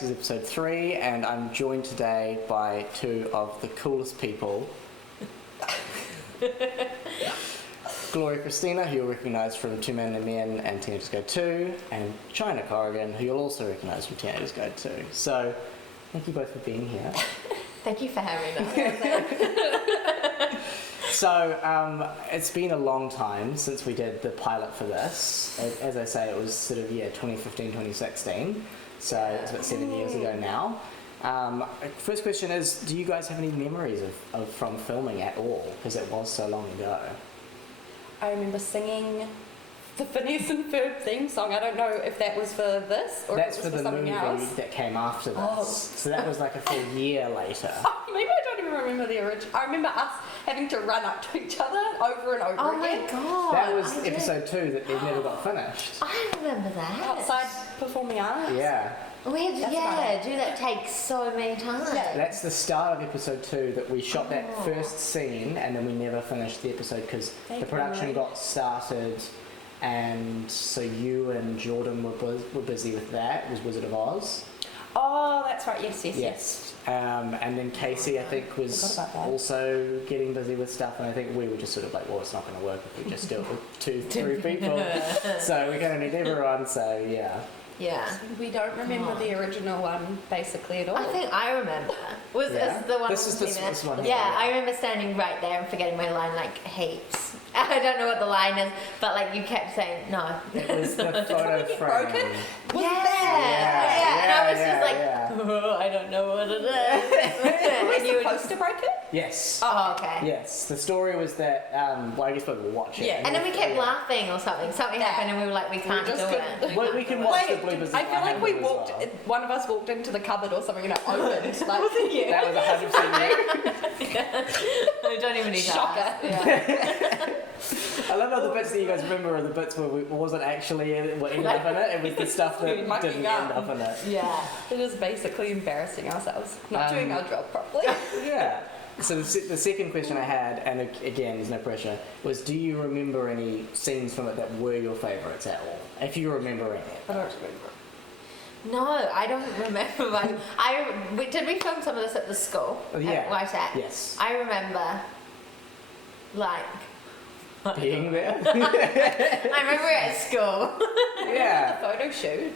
This is episode 3, and I'm joined today by two of the coolest people. Gloria Chrstina, who you'll recognise from Two Men and Men and Teenagers Go 2, and Chynna Corrigan, who you'll also recognise from Teenagers Go 2. So, thank you both for being here. Thank you for having me. So, it's been a long time since we did the pilot for this. As I say, it was sort of, 2015, 2016. So, it's about 7 years ago now. First question is, do you guys have any memories of from filming at all? Because it was so long ago. I remember singing the Phineas and Ferb theme song. I don't know if that was for this or That's if it was for for the something movie else. that came after this. Oh. So that was like a full year later. Maybe I don't even remember the original. I remember us having to run up to each other over and over Oh again. my god. That was episode 2 that never got finished. I remember that. Outside performing arts. Yeah. We had to, That's about do that take so many times. Yeah. That's the start of episode 2 that we shot that first scene and then we never finished the episode because the production got started and so you and Jordan were busy with that. It was Wizard of Oz. Oh, that's right. Yes. Yes. And then Casey, I think, was Forgot about that. also getting busy with stuff, and I think we were just sort of like, well, it's not going to work if we just do it with 2-3 people. So we're going to need everyone, so yeah. Yeah. We don't remember the original one basically at all. I think I remember. Was Yeah. this the one? This is from this- Tina? this one here, Yeah, yeah. I remember standing right there and forgetting my line like heaps. I don't know what the line is, but like you kept saying no. It was the photo get frame. broken? Was Yeah. that? And I was just like, yeah. oh, I don't know what it is. Were And we you were supposed just, to break it? Yes. oh, okay. Yes. The story was that, well, I guess we will watch it. Yeah. And then we kept laughing or something. Something Yeah. happened and we were like, we can't do just it. couldn't. Well, we can watch the Wait, bloopers. I feel like we as walked. well. One of us walked into the cupboard or something and it opened. Like, wasn't you? That was 100% you. I don't even need to Shocker. ask. Yeah. I love how the bits that you guys remember are the bits where we wasn't actually what ended up in it. It was the stuff that Mucking didn't up. end up in it. Yeah. It was basically embarrassing ourselves, not doing our job properly. Yeah. So the second question I had, and again, there's no pressure, was do you remember any scenes from it that were your favourites at all? If you remember any. I don't remember. No, I don't remember much. Did we film some of this at the school? Oh, yeah. At Whiteat? Yes. I remember, like, Being there. I remember it at school. Yeah. The photo shoot.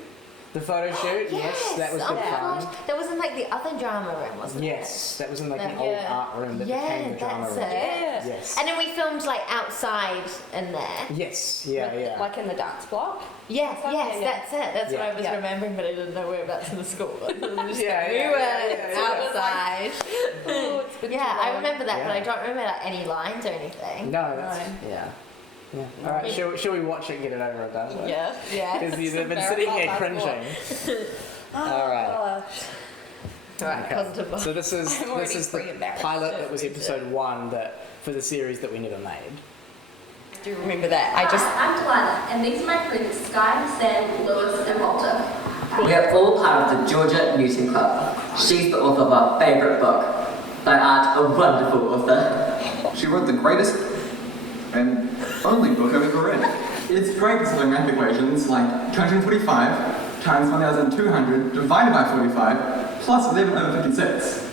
The photo shoot, yes, that was oh good my fun. gosh. That was in like the other drama room, wasn't it? Yes, that was in like That- the old yeah. art room that Yeah, became the drama that's room. it. Yeah. Yes. And then we filmed like outside in there. Yes, yeah. Like in the dance block. Yes, Okay, yes, yeah. that's it. That's what Yeah. I was Yeah. remembering, but I didn't know whereabouts in the school. We Yeah, were yeah. outside. Oh, it's been Yeah, too I long. remember that, but Yeah. I don't remember like any lines or anything. No, that's, No. yeah. All right, shall we watch it and get it over and done with? Yeah. Yeah. Because you've been sitting here cringing. All right. Alright, Okay. positive one. So this is I'm already the pre-embarrassed. pilot that was episode 1 that for the series that we never made. Do you remember that? I'm Delilah, and these are my friends Sky, Sam, Lewis, and Walter. We are all part of the Georgia Newton Club. She's the author of our favourite book. Thou art a wonderful author. She wrote the greatest and only book I've ever read. It's great for solving math equations like 245 times 1,200 divided by 45 plus 11 over 56.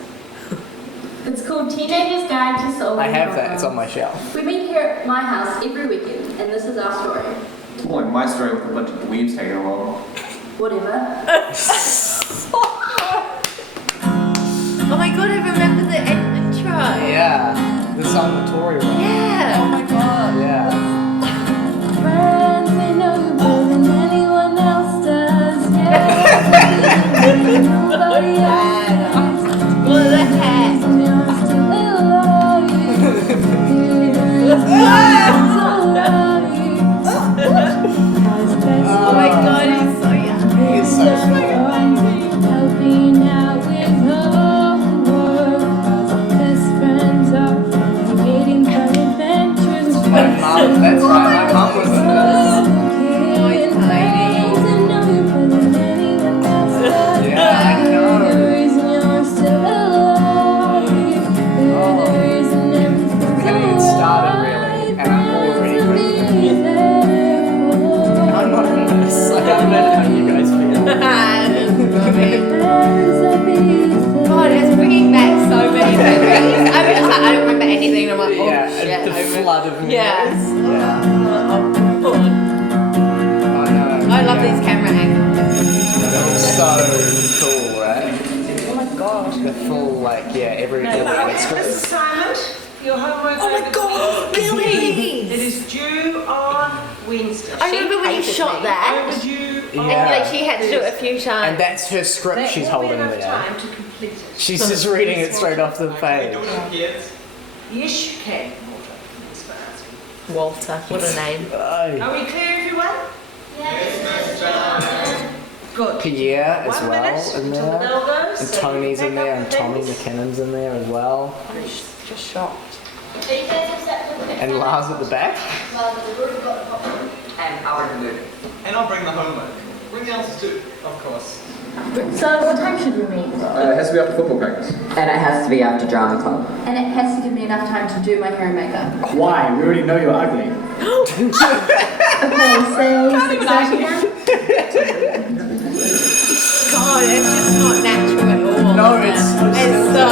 It's called Teenager's Guide to Solving I have that, Problems. it's on my shelf. We meet here at my house every weekend, and this is our story. It's more like my story with a bunch of dweebs taking along. Whatever. Oh my god, I remember the intro. Yeah, the song the Tory wrote. Yeah. Oh my god. Yeah. Friends, they know you more than anyone else does. Nobody else What the heck? wants to Oh my god, he's so young. He's so sweet. Helping out with homework. Best friends are creating fun adventures. My mum, that's right, my mum was in this. Yeah, I know. We haven't even started really, and I'm already cringing. I'm not in this. I don't know how you guys feel. This is great. I'm like, oh Yeah, shit. and the flood of memories. Yes. Yeah. Oh, God. I know. I love yeah. these camera angles. They're so cool, right? Oh my gosh. The full, like, yeah, every Okay, extra. Mrs. Simon, your homework Oh my over the God, weekend. Billy! It is due on Wednesday. I remember when you hated shot me. that. Overdue Yeah. on And like she had to do it a few times. And that's her script There she's will be holding enough there. time to complete it. She's just reading it straight off the page. Yes, you can, Walter. Thanks for asking. Walter, what a name. Aye. Are we clear, everyone? Good. Pierre as 1 well minute in until the there. bell goes, And so Tony's pick in there, up and the Tommy things. McKinnon's in there as well. I'm just shocked. And Lars at the back. And I'll remove it. And I'll bring the homework. Bring the answers too, of course. So what time should we meet? It has to be after football practice. And it has to be after drama club. And it has to give me enough time to do my hair and makeup. Why? We already know you're ugly. Okay, say 6:30 then? God, it's just not natural at all. No, is it's it? so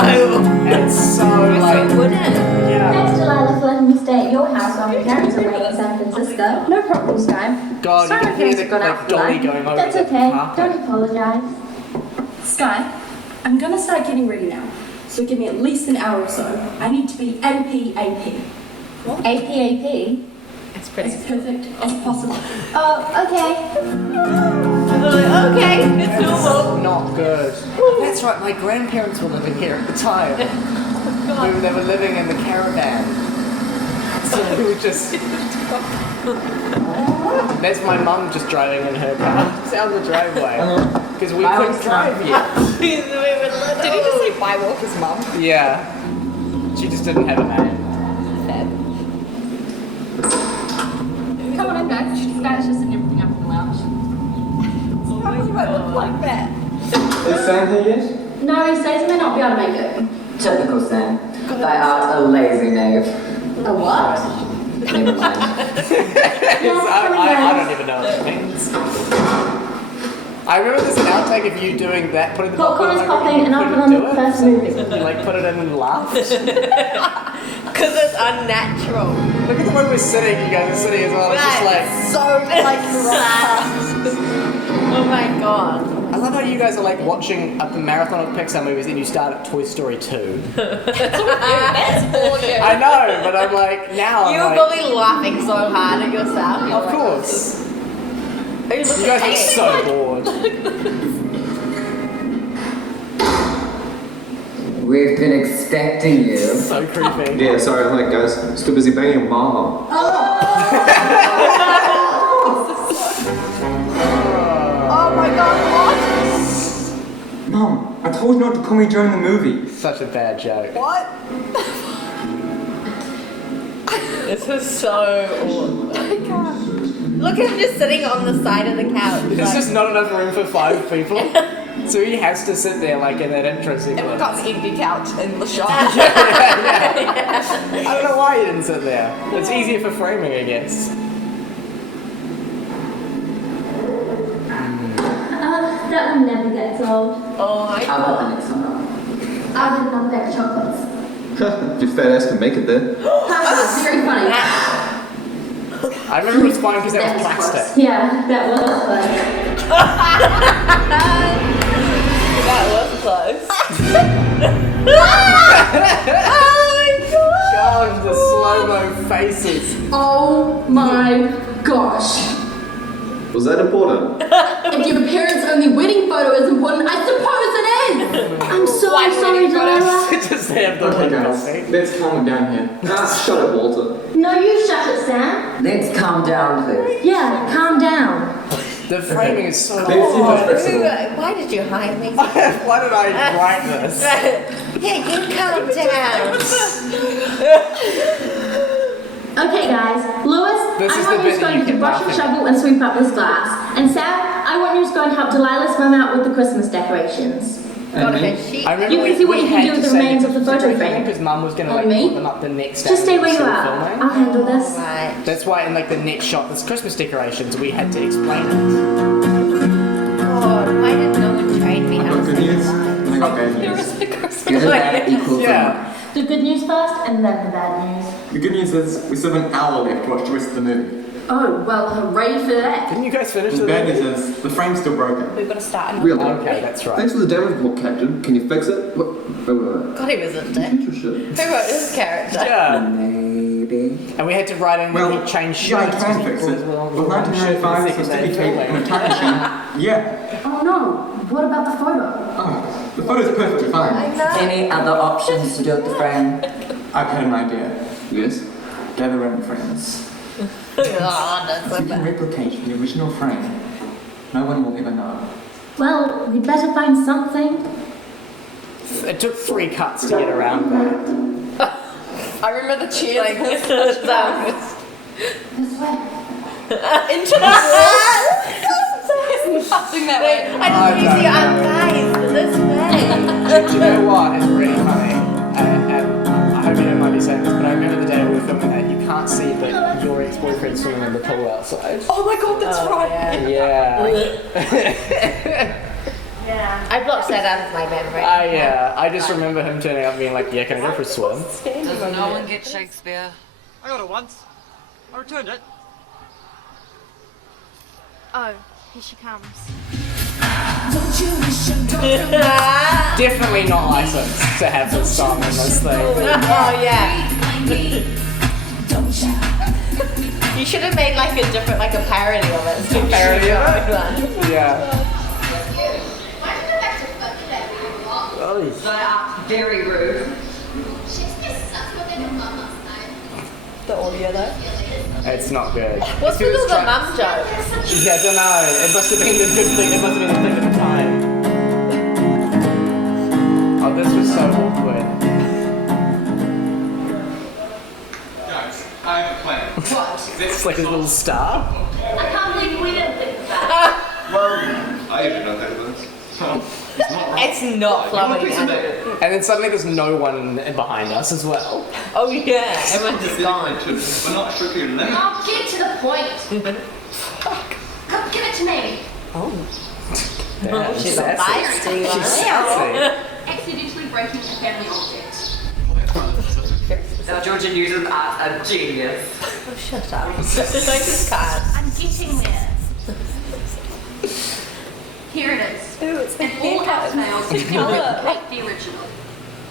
It's so It's like. so wooden. Yeah. Thanks, Delilah, for letting me stay at your house while my parents are away in San Francisco. No problem, Sky. God, Sorry you my can hear parents the have gone out like, for dolly lunch. going over That's the okay. carpet. Don't apologize. Sky, I'm gonna start getting ready now. So give me at least an hour or so. I need to be AP. AP. It's pretty. As perfect as possible. Oh, okay. Okay, it's normal. Not good. That's right, my grandparents were living here at the time. They were living in the caravan. So we were just. That's my mum just driving in her car down the driveway. Because we couldn't drive yet. Did he just say bye Walker's mum? Yeah. She just didn't have a name. Come on in, guys. Sky's just setting everything up in the lounge. How do I look like that? Is Sam here yet? No, he says he may not be able to make it. Typical Sam. Thou art a lazy knave. A what? Never mind. I don't even know what that means. I remember there's an outtake of you doing that, putting the Popcorn is popcorn popping, and I'll put on the first movie. You like put it in and laughed. Because it's unnatural. Look at the way we're sitting, you guys are sitting as well. It's just like. So like Oh my god. I love how you guys are like watching a marathon of Pixar movies and you start at Toy Story 2. that's all you. I know, but I'm like, now You're I'm like, probably laughing so hard at yourself. You're of like, course. Are you You looking guys at are me? so bored. We've been expecting you. So creepy. Yeah, sorry, I'm late, guys. Still busy banging your mama. Oh my god, Mom, I told you not to call me during the movie. Such a bad joke. what? This is so awkward. Look at him just sitting on the side of the couch. There's like- just not enough room for 5 people. So he has to sit there like in that intro And we've sequence. got an empty couch in the shop. I don't know why you didn't sit there. It's easier for framing, I guess. That one never gets old. Oh my How about god. the next one? I'll get another bag of chocolates. Your fat ass can make it there. That's very funny. I remember it was fine because that was plastic. Yeah, that was fun. That was close. Gosh, the slow-mo faces. Oh my gosh. Was that important? If your parents' only wedding photo is important, I suppose it is! I'm so sorry, Delilah. Just have the Okay, window guys, thing. let's calm it down here. Shut it, Walter. No, you shut it, Sam. Let's calm down, please. Yeah, calm down. The framing is so Let's see what's good. fixable. Why did you hire me? Why did I write this? Yeah, you calm down. Okay, guys. Lewis, This I is want the you bit to go that and you get the can brush laugh and at. shovel and sweep up this glass. And Sam, I want you to go and help Delilah's mum out with the Christmas decorations. God, And me? okay, she. I remember You can see what you can had do with to the say remains of the photo frame. because Mum was going to like And me? put them up the next day. Just stay when where we you were are. filming. I'll handle this. Right. That's why in like the next shot, this Christmas decorations, we had to explain it. God, why did no one train me how to Good say news? goodbye? I got bad There news. was a Christmas. Good and bad equals Yeah. The good news first, and then the bad news. The good news is we still have an hour left to watch the rest of the movie. Oh, well, hooray for that. Didn't you guys finish The the bad movie? news is the frame's still broken. We've got to start another Really? Okay, that's right. Thanks for the damage report, Captain. Can you fix it? What? Wait. God, he was a dick. Future shit. Who wrote his character? Yeah. Maybe. And we had to write in Well, when he changed yeah, I shirts. can fix it. With 1995, it's a sticky tape and a time machine. Yeah. Oh no, what about the photo? Oh, the photo's perfectly fine. Any other options to do with the frame? I've had an idea. Yes? Gather round, friends. Oh, that's If so you can bad. replicate the original frame, no one will ever know. Well, we'd better find something. It took 3 cuts to get around that. I remember the cheers. Like, down. This way. Nothing that Wait, way. I just want you to see our guys this way. Do you know what? It's really funny. And I hope you don't mind me saying this, but I remember the day we were filming that. You can't see, but your ex-boyfriend's swimming in the pool outside. Oh my god, that's right. Yeah. Yeah. I blocked that out of my memory. I just remember him turning up and being like, yeah, can I go for a swim? Does no one Get Shakespeare. I got it once. I returned it. Oh, here she comes. Definitely not licensed to have this song in this thing. Oh yeah. You should have made like a different, like a parody of it. A parody of it? Yeah. Oh, They are very rude. The audio though. it's not good. What's If he with was all the trying- mum jokes? Yeah, I don't know. It must have been the good thing. It must have been the thing at the time. Oh, this was so awkward. Guys, I have a plan. What? It's like a little star. I can't believe we didn't think of that. Well, I usually don't think of this. So, it's not right. It's not flowing. And then suddenly there's no one behind us as well. Oh yeah, everyone's just gone. We're not strictly limited. I'll get to the point. Come, give it to me. Damn, She's sassy. feisty. She's Wow. sassy. Accidentally breaking a family object. Now Georgia uses art a genius. Oh, shut up. I just can't. I'm getting there. Here it is. Ooh, it's the And all haircut. else fails, you can replicate the original.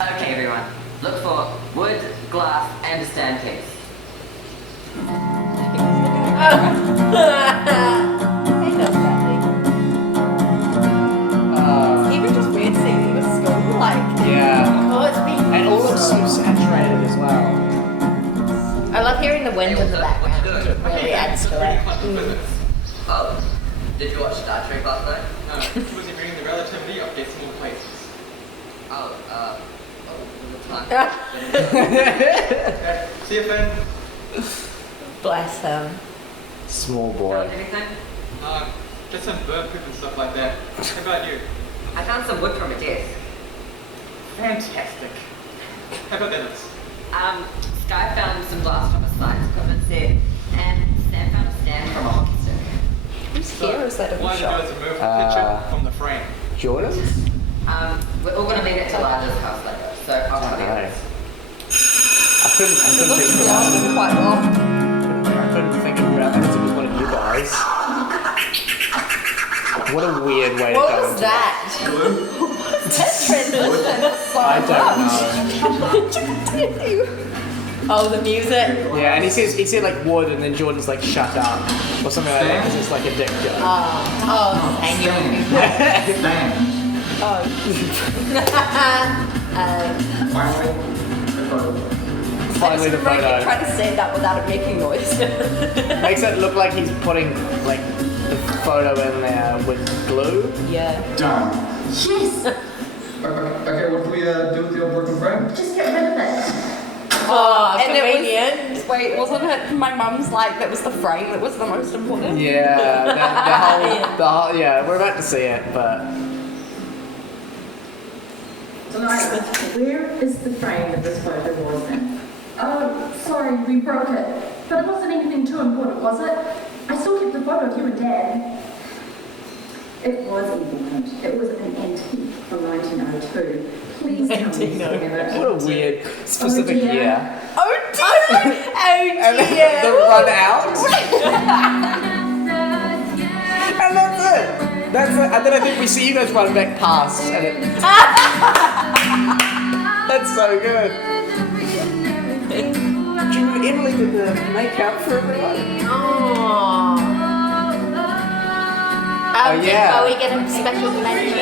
Okay, everyone. Look for wood, glass, and a stand case. Even just weird seeing the school, like. Yeah. Oh, it's been And all looks so saturated as well. I love hearing the wind in the background. It really adds to it. Oh, did you watch Star Trek last night? No, he was agreeing the relativity of decimal places. Oh, the time. Okay, see you, Finn. Bless him. Small boy. Anything? Just some bird poop and stuff like that. How about you? I found some wood from a desk. Fantastic. How about that? Sky found some glass from a science equipment set, and Sam found a stand from a hockey stick. Who's here? Is that in Why the don't you shop? guys remove the picture from the frame? Jordan? We're all gonna leave it to Lana's house later, so I'll tell you. Alright. I couldn't think of Yeah, quite well. I couldn't think of it was one of you guys. What a weird way to What go was into that? That transition. I don't know. Oh, the music. Yeah, and he said like wood, and then Jordan's like shut up or something like that because it's like a dick joke. Oh, and you. Stand. Finally, the Make it photo try to stand up without it making noise. makes it look like he's putting like the photo in there with glue. Yeah. Done. Yes, Okay, what do we do with the old broken frame? just get rid of it. Oh, And it convenient. was, wait, wasn't it my mum's like, that was the frame that was the most important? Yeah, the whole, yeah, we're about to see it, but Right, where is the frame that this photo was in? Oh, sorry, we broke it. But it wasn't anything too important, was it? I still kept the photo of you and Dad. It was important. It was an antique from 1902. Please tell me you still have it. what a weird specific Oh, dear. year. Oh, dear. and then the run out. And that's it. That's it. And then I think we see you guys run back past, and it. That's so good. Do you remember Emily did the make-out for everyone? Yeah. Are we getting special mention? I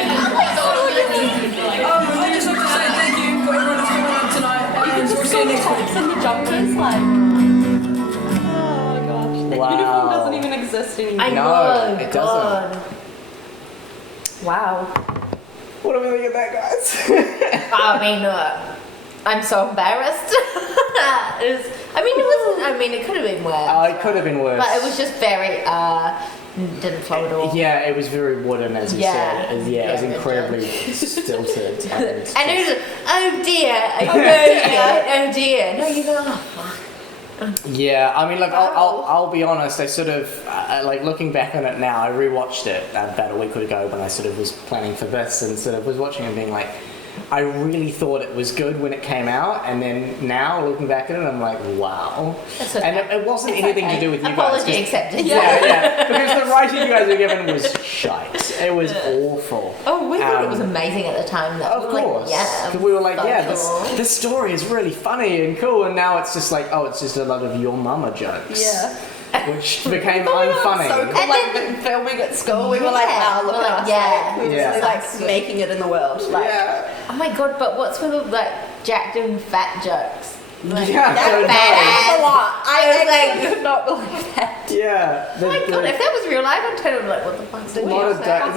just want to say thank you for everyone who's coming out tonight. And we'll see you next week. And the jumpers, like, oh gosh, that Wow. uniform doesn't even exist anymore. I No, know, it God. doesn't. Wow. What do we think of that, guys? I mean, I'm so embarrassed. It could have been worse. Oh, it could have been worse. But it was just very, didn't flow at all. Yeah, it was very wooden, as you said. It was Yeah, incredibly stilted. And And it was, oh dear, oh dear. No, you're not. yeah, I mean, like, I'll be honest. I sort of like looking back on it now. I rewatched it about a week ago when I sort of was planning for this and sort of was watching it, being like, I really thought it was good when it came out, and then now looking back at it, I'm like, wow. That's okay. And it wasn't anything to do with you guys. Apology accepted. Yeah, because the writing you guys were given was shite. It was awful. Oh, we thought it was amazing at the time, though. Of We were course. Like, yeah. Because we were like, so yeah, cool. this story is really funny and cool, and now it's just like, oh, it's just a lot of your mama jokes. Yeah. Which became unfunny. So cool, like been filming at school, we were like, wow, look at us. yeah. We're Yeah. really like making it in the world. Like, Yeah. Oh my god, but what's with all like Jack doing fat jokes? Like, Yeah, that so fat a lot. I was like, could not believe that. Yeah. oh my god, if that was real life, I'd totally be like, what the fuck's There's a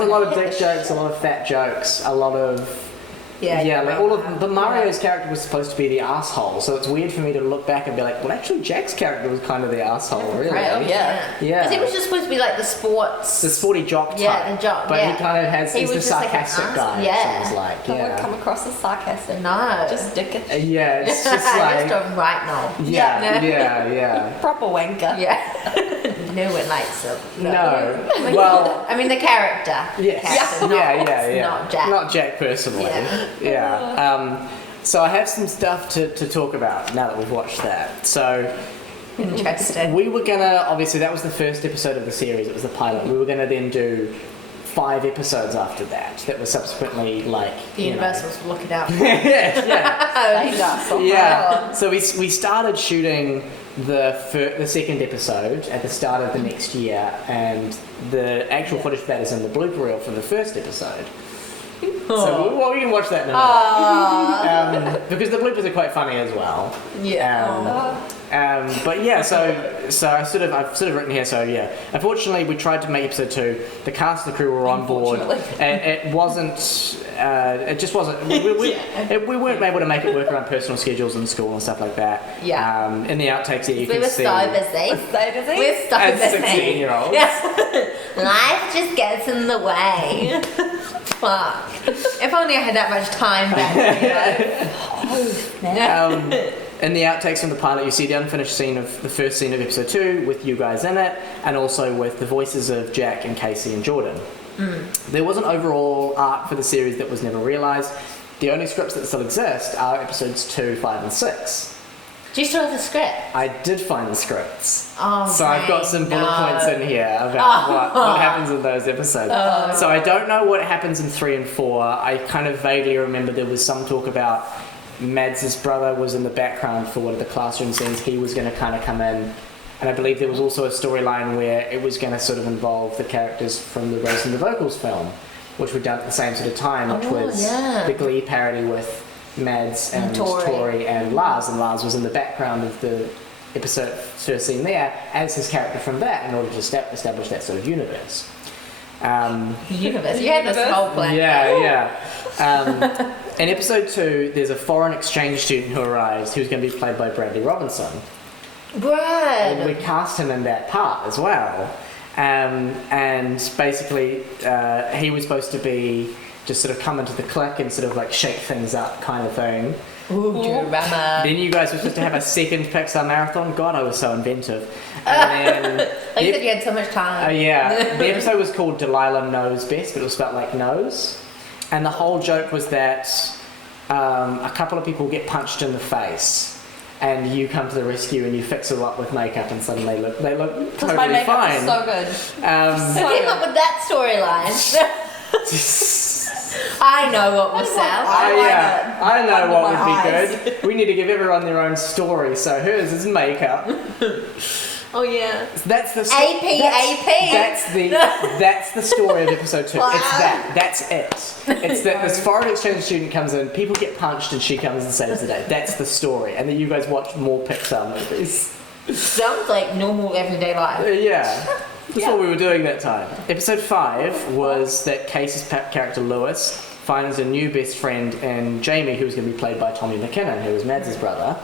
lot of dick jokes, a lot of fat jokes, a lot of like all of but Mario's character was supposed to be the asshole, so it's weird for me to look back and be like, well, actually Jack's character was kind of the asshole, really. Right, oh yeah. Yeah. Because he was just supposed to be like the sports. The sporty jock type. Yeah, the jock, But yeah. he kind of has, He he's the was just like an sarcastic ass- guy. yeah. So it's like, I won't yeah. come across as sarcastic. No. Just dickish. Yeah, it's just Just like, a right now. yeah. Proper wanker. Yeah. No one likes him. No. Well, I mean the character. yes. Character, Yeah. Not Jack. Not Jack personally. Yeah. So I have some stuff to talk about now that we've watched that. So Interesting. we were gonna, obviously that was the first episode of the series, it was the pilot. We were gonna then do 5 episodes after that were subsequently like, The Universals will look it out. Yeah. So we started shooting the second episode at the start of the next year, and the actual footage for that is in the blooper reel for the first episode. So we can watch that in a minute. Because the bloopers are quite funny as well. Yeah. But yeah, so I've sort of written here. So yeah, unfortunately, we tried to make episode 2. The cast and the crew were on board, and it wasn't. It just wasn't. We weren't able to make it work around personal schedules and school and stuff like that. Yeah. In the outtakes, you We can were see. so busy. We're so As busy. 16-year-olds. Life just gets in the way. Fuck. If only I had that much time back then. In the outtakes from the pilot, you see the unfinished scene of the first scene of episode 2 with you guys in it, and also with the voices of Jack and Casey and Jordan. There was an overall arc for the series that was never realised. The only scripts that still exist are episodes 2, 5 and 6. Do you still have the script? I did find the scripts. Oh, so I've got some bullet points in here about what happens in those episodes. So I don't know what happens in 3 and 4. I kind of vaguely remember there was some talk about Mads' brother was in the background for one of the classroom scenes. He was going to kind of come in. And I believe there was also a storyline where it was going to sort of involve the characters from the Raising the Vocals film, which were done at the same sort of time, which was the Glee parody with Mads and Tori and Lars was in the background of the episode first scene there as his character from that, in order to establish that sort of universe. Universe. You had this whole plan. In episode 2, there's a foreign exchange student who arrives who's going to be played by Bradley Robinson. And we cast him in that part as well. And basically, he was supposed to be just sort of come into the clique and sort of like shake things up kind of thing. Ooh, drama. Then you guys were supposed to have a second Pixar marathon. God, I was so inventive. And then Like you said, you had so much time. the episode was called Delilah Knows Best, but it was spelled like nose. And the whole joke was that a couple of people get punched in the face. and you come to the rescue and you fix her up with makeup, and suddenly they look Because totally my makeup fine. is so good. Who came up with that storyline? I know what was Sal. I know what would be eyes. good. We need to give everyone their own story. So hers is makeup. Oh yeah. That's the AP. That's the story of episode 2. It's that. That's it. It's that this foreign exchange student comes in, people get punched, and she comes and saves the day. That's the story. And then you guys watch more Pixar movies. Sounds like normal everyday life. Yeah. That's what we were doing that time. Episode 5 was that Casey's character Lewis finds a new best friend in Jamie, who's going to be played by Tommy McKinnon, who is Mads' brother.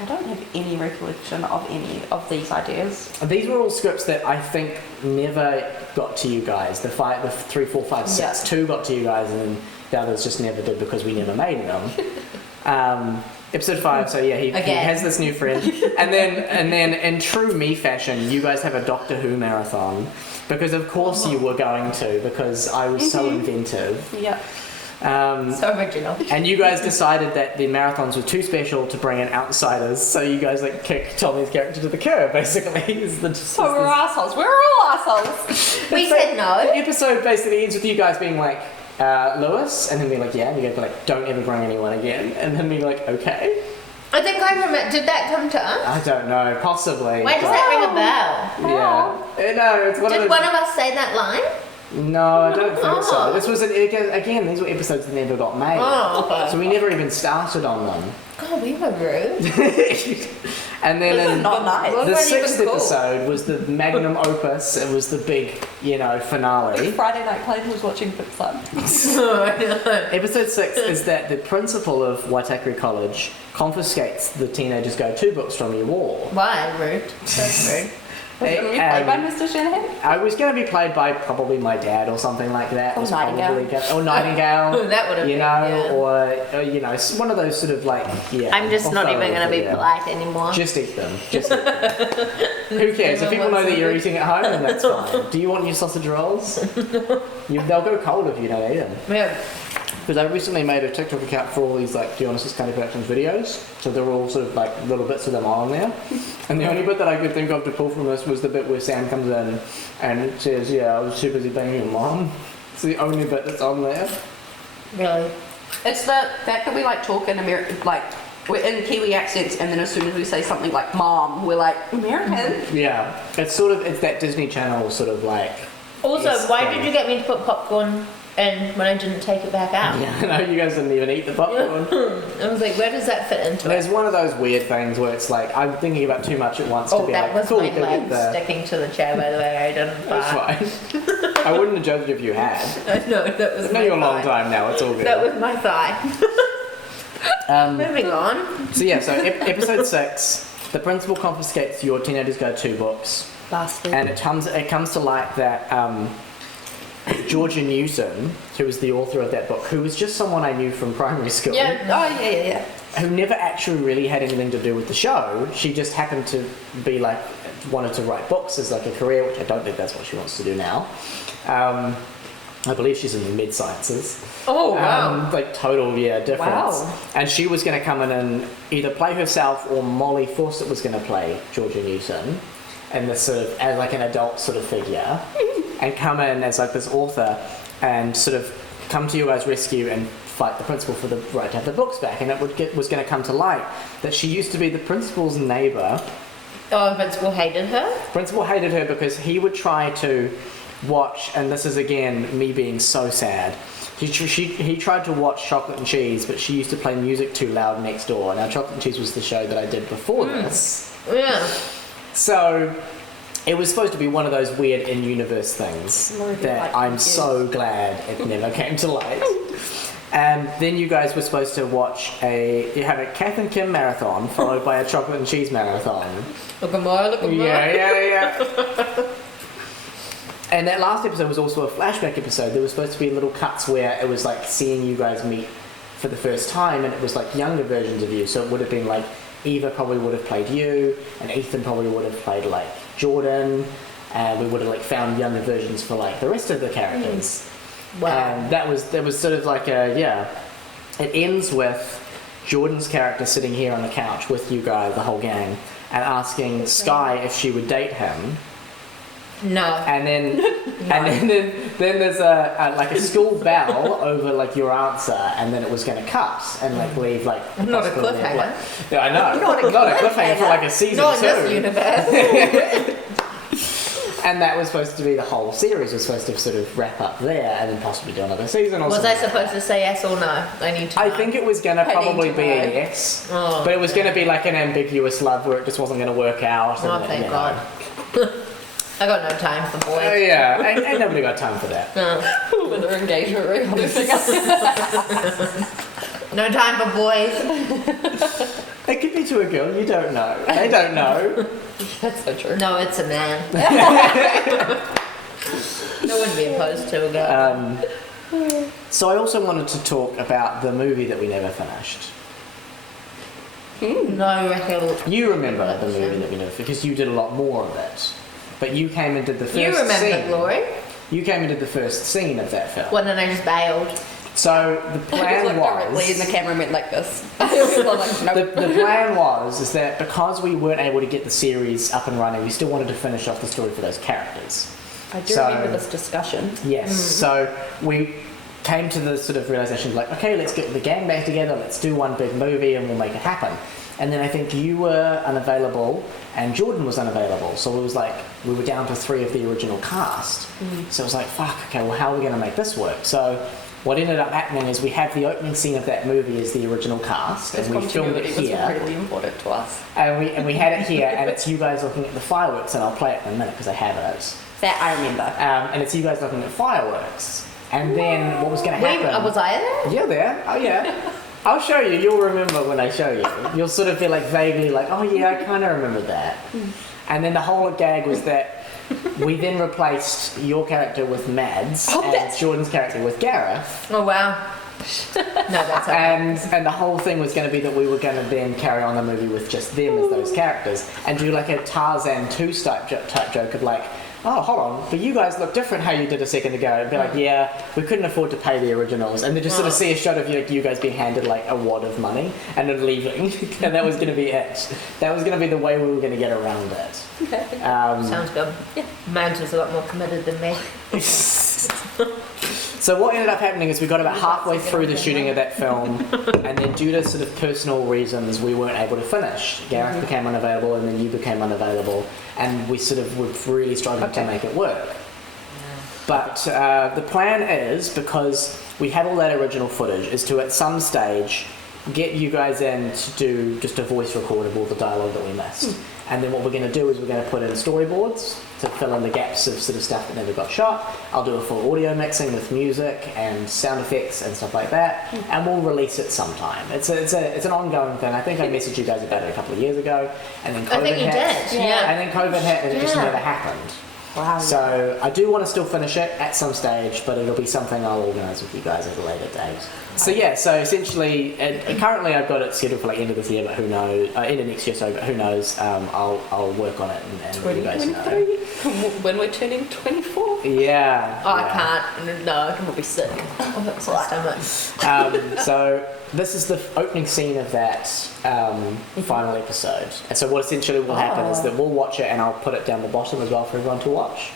I don't have any recollection of any of these ideas. These were all scripts that I think never got to you guys. The 3, 4, 5, 6, 2 got to you guys, and then the others just never did because we never made them. Episode 5, so yeah, he has this new friend, and then in true me fashion, you guys have a Doctor Who marathon, because of course you were going to, because I was so inventive. Yeah. So original. And you guys decided that the marathons were too special to bring in outsiders, so you guys like kicked Tommy's character to the curb, basically. So we're assholes. We're all assholes. We said no. The episode basically ends with you guys being like, Lewis, and then being like, yeah, and you guys be like, don't ever bring anyone again, and then being like, okay. I think I remember. Did that come to us? I don't know, possibly. Why does that ring a bell? Yeah. No, it's one of Did those... one of us say that line? No, I don't think so. This was, again, these were episodes that never got made. Oh, okay. So we never even started on them. God, we were rude. And then Not nice. the Wasn't 6th even cool. episode was the magnum opus. It was the big, finale. Friday night played was watching Pixar. Episode 6 is that the principal of Waitakere College confiscates the Teenagers Go 2 books from your wall. Why rude? So rude. Was it going to be played by Mr. Shanahan? I was going to be played by probably my dad or something like that. Or Was Nightingale. Or Nightingale. That would have been, yeah. or one of those sort of like, I'm just not even going to be yeah. polite anymore. Just eat them. Just eat them. Who cares? If people know that you're eating at home, then that's fine. Do you want your sausage rolls? They'll go cold if you don't eat them. Yeah. Because I recently made a TikTok account for all these like Dionysus Kind of Productions videos, so they're all sort of like little bits of them on there. And the only bit that I could think of to pull from this was the bit where Sam comes in and says, "Yeah, I was too busy banging your mom." It's the only bit that's on there. Really? It's the fact that we like talk in American, like we're in Kiwi accents, and then as soon as we say something like "mom," we're like American. Yeah, it's that Disney Channel sort of like. Also, why did you get me to put popcorn in when I didn't take it back out? Yeah, no, you guys didn't even eat the popcorn. I was like, where does that fit into There's it? one of those weird things where it's like I'm thinking about too much at once Oh, to be that like, was cool, my go leg get the. sticking to the chair, by the way. I didn't That's fart. fine. I wouldn't have judged if you had. No, that was It's my been a long thigh. time now. It's all good. That was my thigh. Moving on. So yeah, so episode 6, the principal confiscates your Teenagers Go 2 books, Bastard. and it comes to light that Georgia Newsom, who was the author of that book, who was just someone I knew from primary school, Yeah. Oh yeah. who never actually really had anything to do with the show. She just happened to be like wanted to write books as like a career, which I don't think that's what she wants to do now. I believe she's in the mid sciences. Oh, wow. Like total, difference. Wow. And she was going to come in and either play herself, or Molly Fawcett was going to play Georgia Newsom, and this sort of as like an adult sort of figure, and come in as like this author, and sort of come to you guys' rescue and fight the principal for the right to have the books back. And it was going to come to light that she used to be the principal's neighbour. Oh, principal hated her? Principal hated her because he would try to watch, and this is again me being so sad. He tried to watch Chocolate and Cheese, but she used to play music too loud next door. Now, Chocolate and Cheese was the show that I did before this. Yeah. So, it was supposed to be one of those weird in-universe things that I'm so glad it never came to light. And then you guys were supposed to you have a Kath and Kim marathon followed by a Chocolate and Cheese marathon. Look at more, look at more. Yeah. And that last episode was also a flashback episode. There was supposed to be little cuts where it was like seeing you guys meet for the first time, and it was like younger versions of you. So it would have been like Eva probably would have played you, and Ethan probably would have played like Jordan, and we would have like found younger versions for like the rest of the characters. Wow. And that was sort of like it ends with Jordan's character sitting here on the couch with you guys, the whole gang, and asking Sky if she would date him. No. And then then there's a school bell over like your answer, and then it was going to cut and like leave like Not a possibility of, cliffhanger. like- Yeah, I know. Not a cliffhanger for like a season Not in 2. this universe. And that was supposed to be the whole series was supposed to sort of wrap up there, and then possibly do another season. Or Was something I supposed to say yes or no? I need to know. I think it was going to I need probably to be a know. yes, Oh, but it was going to be like an ambiguous love where it just wasn't going to work out. Oh, and, thank you know. God. I got no time for boys. Yeah, ain't nobody got time for that. No. With her engagement ring on her finger. No time for boys. It could be to a girl, you don't know. They don't know. That's so true. No, it's a man. I wouldn't be opposed to a girl. So I also wanted to talk about the movie that we never finished. No record. You remember the movie that we never finished because you did a lot more of it. But you came and did the first You remember scene. Glory? You came and did the first scene of that film. Well, then I just bailed. So the plan Looked directly in the camera and went like this. Nope. the plan was that because we weren't able to get the series up and running, we still wanted to finish off the story for those characters. I do So- remember this discussion. Yes. So we came to the sort of realization like, okay, let's get the gang back together, let's do one big movie and we'll make it happen. And then I think you were unavailable and Jordan was unavailable. So it was like, we were down to 3 of the original cast. So it was like, fuck, okay, well, how are we going to make this work? So what ended up happening is we have the opening scene of that movie as the original cast, This and we filmed it continuity was here. really important to us. And we had it here, and it's you guys looking at the fireworks, and I'll play it in a minute because I have it. That I remember. And it's you guys looking at fireworks. And then what was going to happen? Was I there? You're there. Oh yeah. I'll show you. You'll remember when I show you. You'll sort of be like vaguely like, oh yeah, I kind of remember that. And then the whole gag was that we then replaced your character with Mads and Jordan's character with Gareth. Oh, wow. No, that's okay. And the whole thing was going to be that we were going to then carry on the movie with just them as those characters and do like a Tarzan 2 type joke of like, oh, hold on, but you guys look different how you did a second ago. And be like, yeah, we couldn't afford to pay the originals. And then just sort of see a shot of you guys being handed like a wad of money and then leaving. And that was going to be it. That was going to be the way we were going to get around it. Okay. Sounds good. Yeah. Man's was a lot more committed than me. So what ended up happening is we got about halfway through the shooting of that film, and then due to sort of personal reasons, we weren't able to finish. Gareth became unavailable, and then you became unavailable, and we sort of were really struggling to make it work. But the plan is, because we have all that original footage, is to at some stage get you guys in to do just a voice record of all the dialogue that we missed. And then what we're going to do is we're going to put in storyboards to fill in the gaps of sort of stuff that never got shot. I'll do a full audio mixing with music and sound effects and stuff like that, and we'll release it sometime. It's an ongoing thing. I think I messaged you guys about it a couple of years ago, and then COVID I think you hit. did, yeah. And then COVID hit, and it just never happened. Wow. So I do want to still finish it at some stage, but it'll be something I'll organise with you guys at a later date. So yeah, so essentially, currently I've got it scheduled for like end of this year, but who knows? End of next year, so but who knows? I'll work on it and let you guys know. 2023? When we're turning 24? Yeah. Oh, yeah. I can't. No, I'll be sick. I'll hurt my stomach. So this is the opening scene of that final episode. And so what essentially will happen is that we'll watch it and I'll put it down the bottom as well for everyone to watch.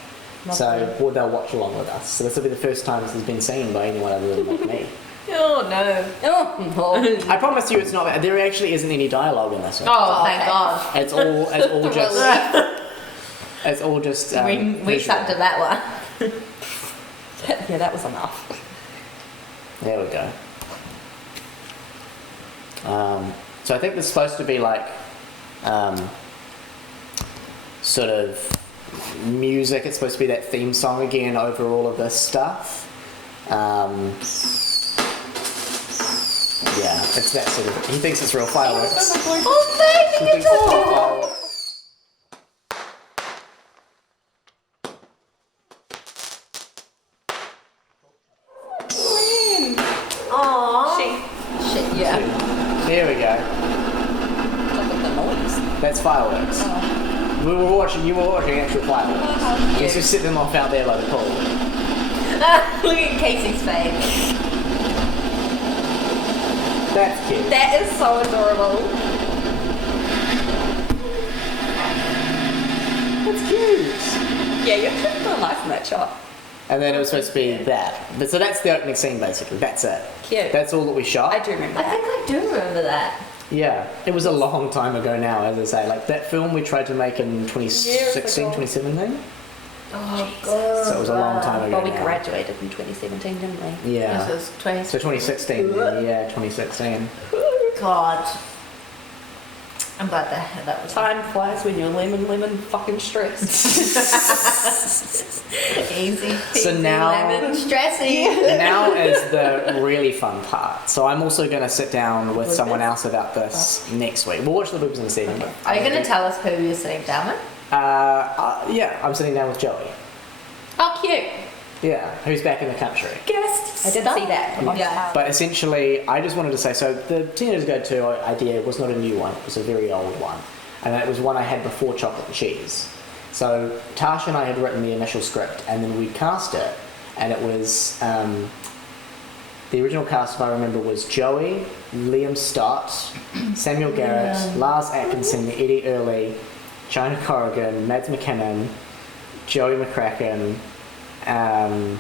So they'll watch along with us. So this will be the first time this has been seen by anyone other than like me. Oh no. Oh, I promise you it's not bad. There actually isn't any dialogue in this one. Oh, thank God. It's all just it's all just We visual. sucked at that one. yeah, that was enough. There we go. So I think there's supposed to be like sort of music. It's supposed to be that theme song again over all of this stuff. Yeah, it's that sort of. He thinks it's real fireworks. Oh, thank He you. thinks it's real fireworks. Aww. Shit, yeah. Here we go. Look at the noise. That's fireworks. You were watching actual fireworks. Let's just set them off out there by the pool. Look at Casey's face. That's cute. That is so adorable. That's cute. Yeah, you're real nice in that shot. And then it was supposed to be that. But so that's the opening scene basically. That's it. Cute. That's all that we shot. I do remember I that. think I do remember that. Yeah. It was a long time ago now, as I say. Like that film we tried to make in 2016, 2017. Oh, God. So it was a long time ago. Well, we now. graduated in 2017, didn't we? Yeah. This is 20. So 2016, yeah, 2016. God. I'm glad that was Time flies when you're lemon fucking stressed. easy. So peasy, now- lemon stressy. Now is the really fun part. So I'm also going to sit down with someone else about this next week. We'll watch the boobs in a second. But Are you going to tell us who you're sitting down with? yeah, I'm sitting down with Joey. Oh, cute. Yeah, who's back in the country. Guest. I did see that. Yeah. But essentially, I just wanted to say, so the Teenagers Go To idea was not a new one, it was a very old one. And it was one I had before Chocolate and Cheese. So Tasha and I had written the initial script, and then we cast it, and it was, the original cast, if I remember, was Joey, Liam Stott, Samuel Garrett, Lars Atkinson, Eddie Early, Chynna Corrigan, Mads McKinnon, Joey McCracken, and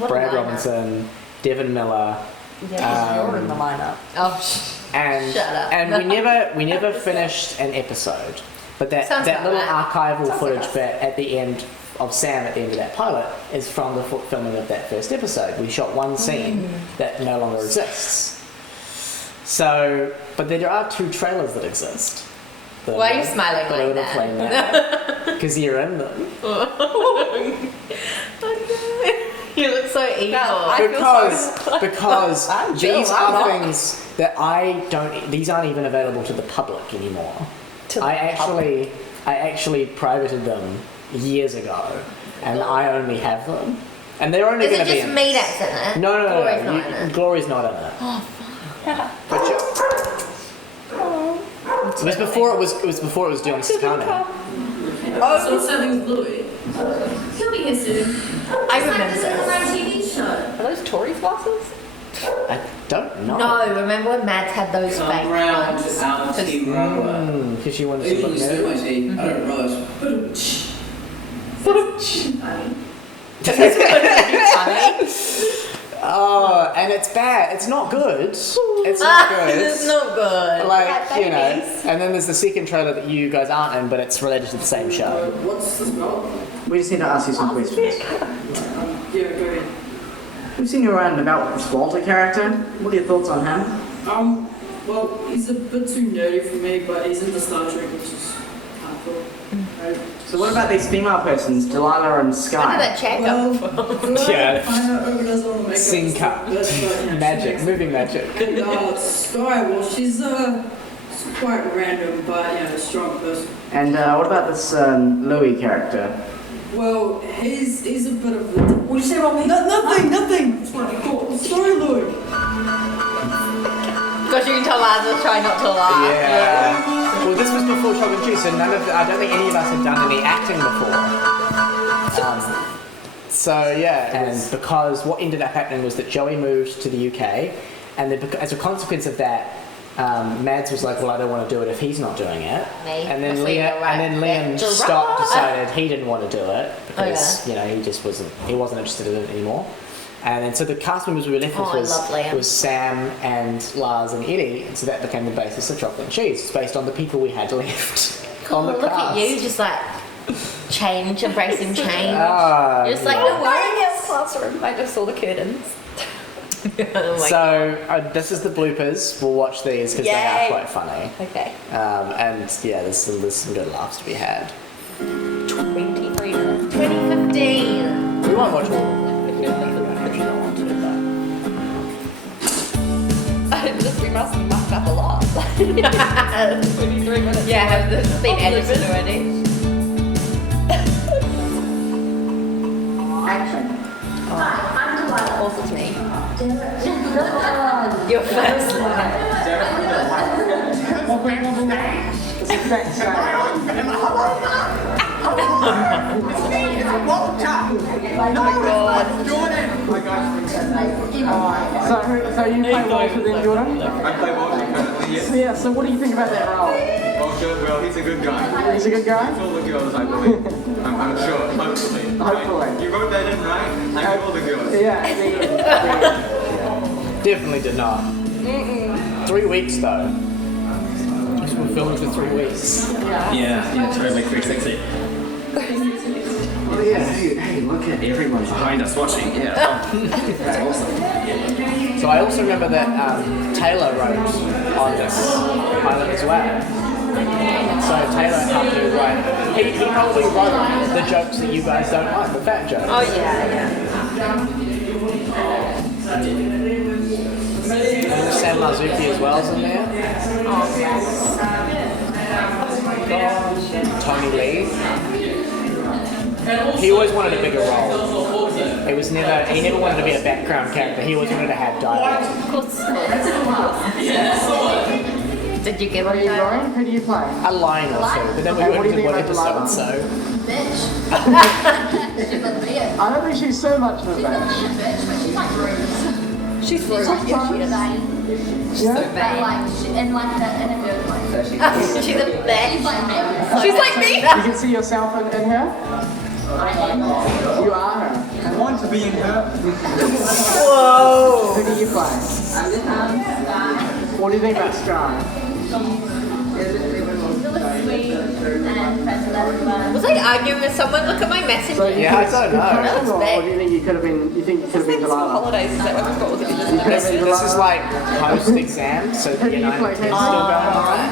What a Brad lineup. Robinson, Devon Miller, Yeah, you're in the lineup. Oh, and Shut up. and we never finished an episode. But that Sounds that about little right. archival Sounds footage like us. bit at the end of Sam at the end of that pilot is from the filming of that first episode. We shot one scene that no longer exists. So, but there are 2 trailers that exist. Why are you smiling like that? Because you're in them. You look so evil. I feel Because I'm chill, these I'm are not. things that these aren't even available to the public anymore. To the I actually privated them years ago, and I only have them. And they're only Is going it to be just in... me that's in it? No, Glory's not in it. Glory's not in it. Oh, But it was before it was before it was doing Carnie. So what's happening with Louis? He'll be here soon. I remember It's this. like a TV show. Are those Tories glasses? I don't know. No, remember when Mads had those fake Come round ones? Aotearoa. Because she wanted to Even look the still I new. see, I don't realise. Oh, and it's bad. It's not good. It's not good. It's not good. Like, you know, babies. and then there's the second trailer that you guys aren't in, but it's related to the same show. What's the spell? We just need to ask you some questions. Yeah, go ahead. We've seen you around about this Walter character. What are your thoughts on him? Well, he's a bit too nerdy for me, but he's into Star Trek, which is kind of cool. Right? So what about these female persons, Delilah and Where did Sky? that check Well, up? Yeah. I know overdoes all the makeup. Sync up. That's right, yeah, Magic, she moving magic. makes- And Sky, well, she's quite random, but you know, a strong person. And what about this Louis character? Well, he's a bit of a... What did you say about me? Nothing! It's funny, cool. Sorry, Louis. Because you can tell Laz was trying not to laugh. Yeah. Well, this was before Chocolate and Cheese, so I don't think any of us had done any acting before. So yeah, and because what ended up happening was that Joey moved to the UK, and then as a consequence of that, Mads was like, well, I don't want to do it if he's not doing it. Me. And then That's where you're right. Liam Giraffe. Stott decided he didn't want to do it because Oh, yeah. you know he wasn't interested in it anymore. And then so the cast members we were left with Oh, I love Liam. was Sam and Lars and Eddie, and so that became the basis of Chocolate and Cheese. It's based on the people we had left on the Oh, look cast. at you, just like change, embracing change. Ah, Just like yeah. the I words. have classroom. I just saw the curtains. Oh my So this is the bloopers. We'll watch these because they are Yay. quite funny. Okay. And yeah, there's some good laughs to be had. 23 minutes. 2015. We won't watch all of them if you don't want to, We must have mucked up a lot. 23 minutes. Yeah, have this been edited already? Action. Hi, I'm Delilah. Also it's me. Your first line. It's exact same. So you play Walter then, Jordan? I play Walter currently, yes. So, yeah, so what do you think about that role? Walter, well, he's a good guy. He's a good guy? All the girls, I believe. I'm sure, hopefully. Hopefully. You wrote that in, right? I got all the girls. Yeah, definitely did not. 3 weeks though. This one filmed for 3 weeks. Yeah, totally 360. Oh yeah, hey, look at everyone's Behind us watching, yeah. That's awesome. So I also remember that Taylor wrote on this pilot as well. So Taylor helped you write. He probably wrote the jokes that you guys don't like, the fat jokes. Oh yeah. Sam Marzuki as well is in there. Tony Lee. He always wanted a bigger role. He never wanted to be a background character. He always wanted to have dialogue. Of course. Did you give What him are you dialogue? going? Who do you play? A line or two, but then we went into one episode, so. Bitch. She's a bitch. I don't think she's so much of a bitch. Bitch, but she's like rude. She's She's like vain. so But bad. like, in like the in a good way. She's a She's bitch. like me. She's like me. You can see yourself in her? You are her. I want to be in her. Whoa! Who do you play? Sky. What do you think about Sky? Really sweet and friends with everyone. Was I arguing with someone? Look at my messenger. Yeah, I don't know. That's Or do you think you could have been? You think you could have been Delilah? Holidays, is that what we've got all the This is like post-exam, so Who do year you 9 play? and 10 still going on.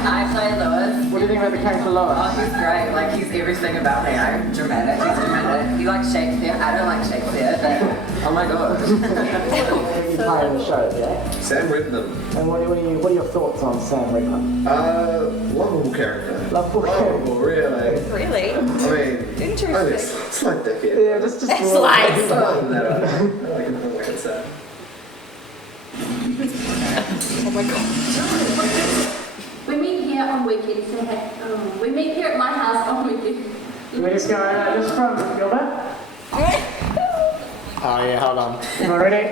I play Lewis. What do you think about the character Lois? Oh, he's great. Like, he's everything about me. I'm dramatic. He's dramatic. He likes Shakespeare. I don't like Shakespeare, but oh my god. You play in the show, yeah? Sam Rittman. And what are your thoughts on Sam Rittman? Lovable character. Lovable character. Lovable, really. Really? I mean, Interesting. only slight dickhead. Yeah, just Slight. Other than that, I like him for what it's at. Oh my god. We meet here on weekends. We meet here at my house on weekends. We just go just from Gilbert. Oh yeah, hold on. Am I ready?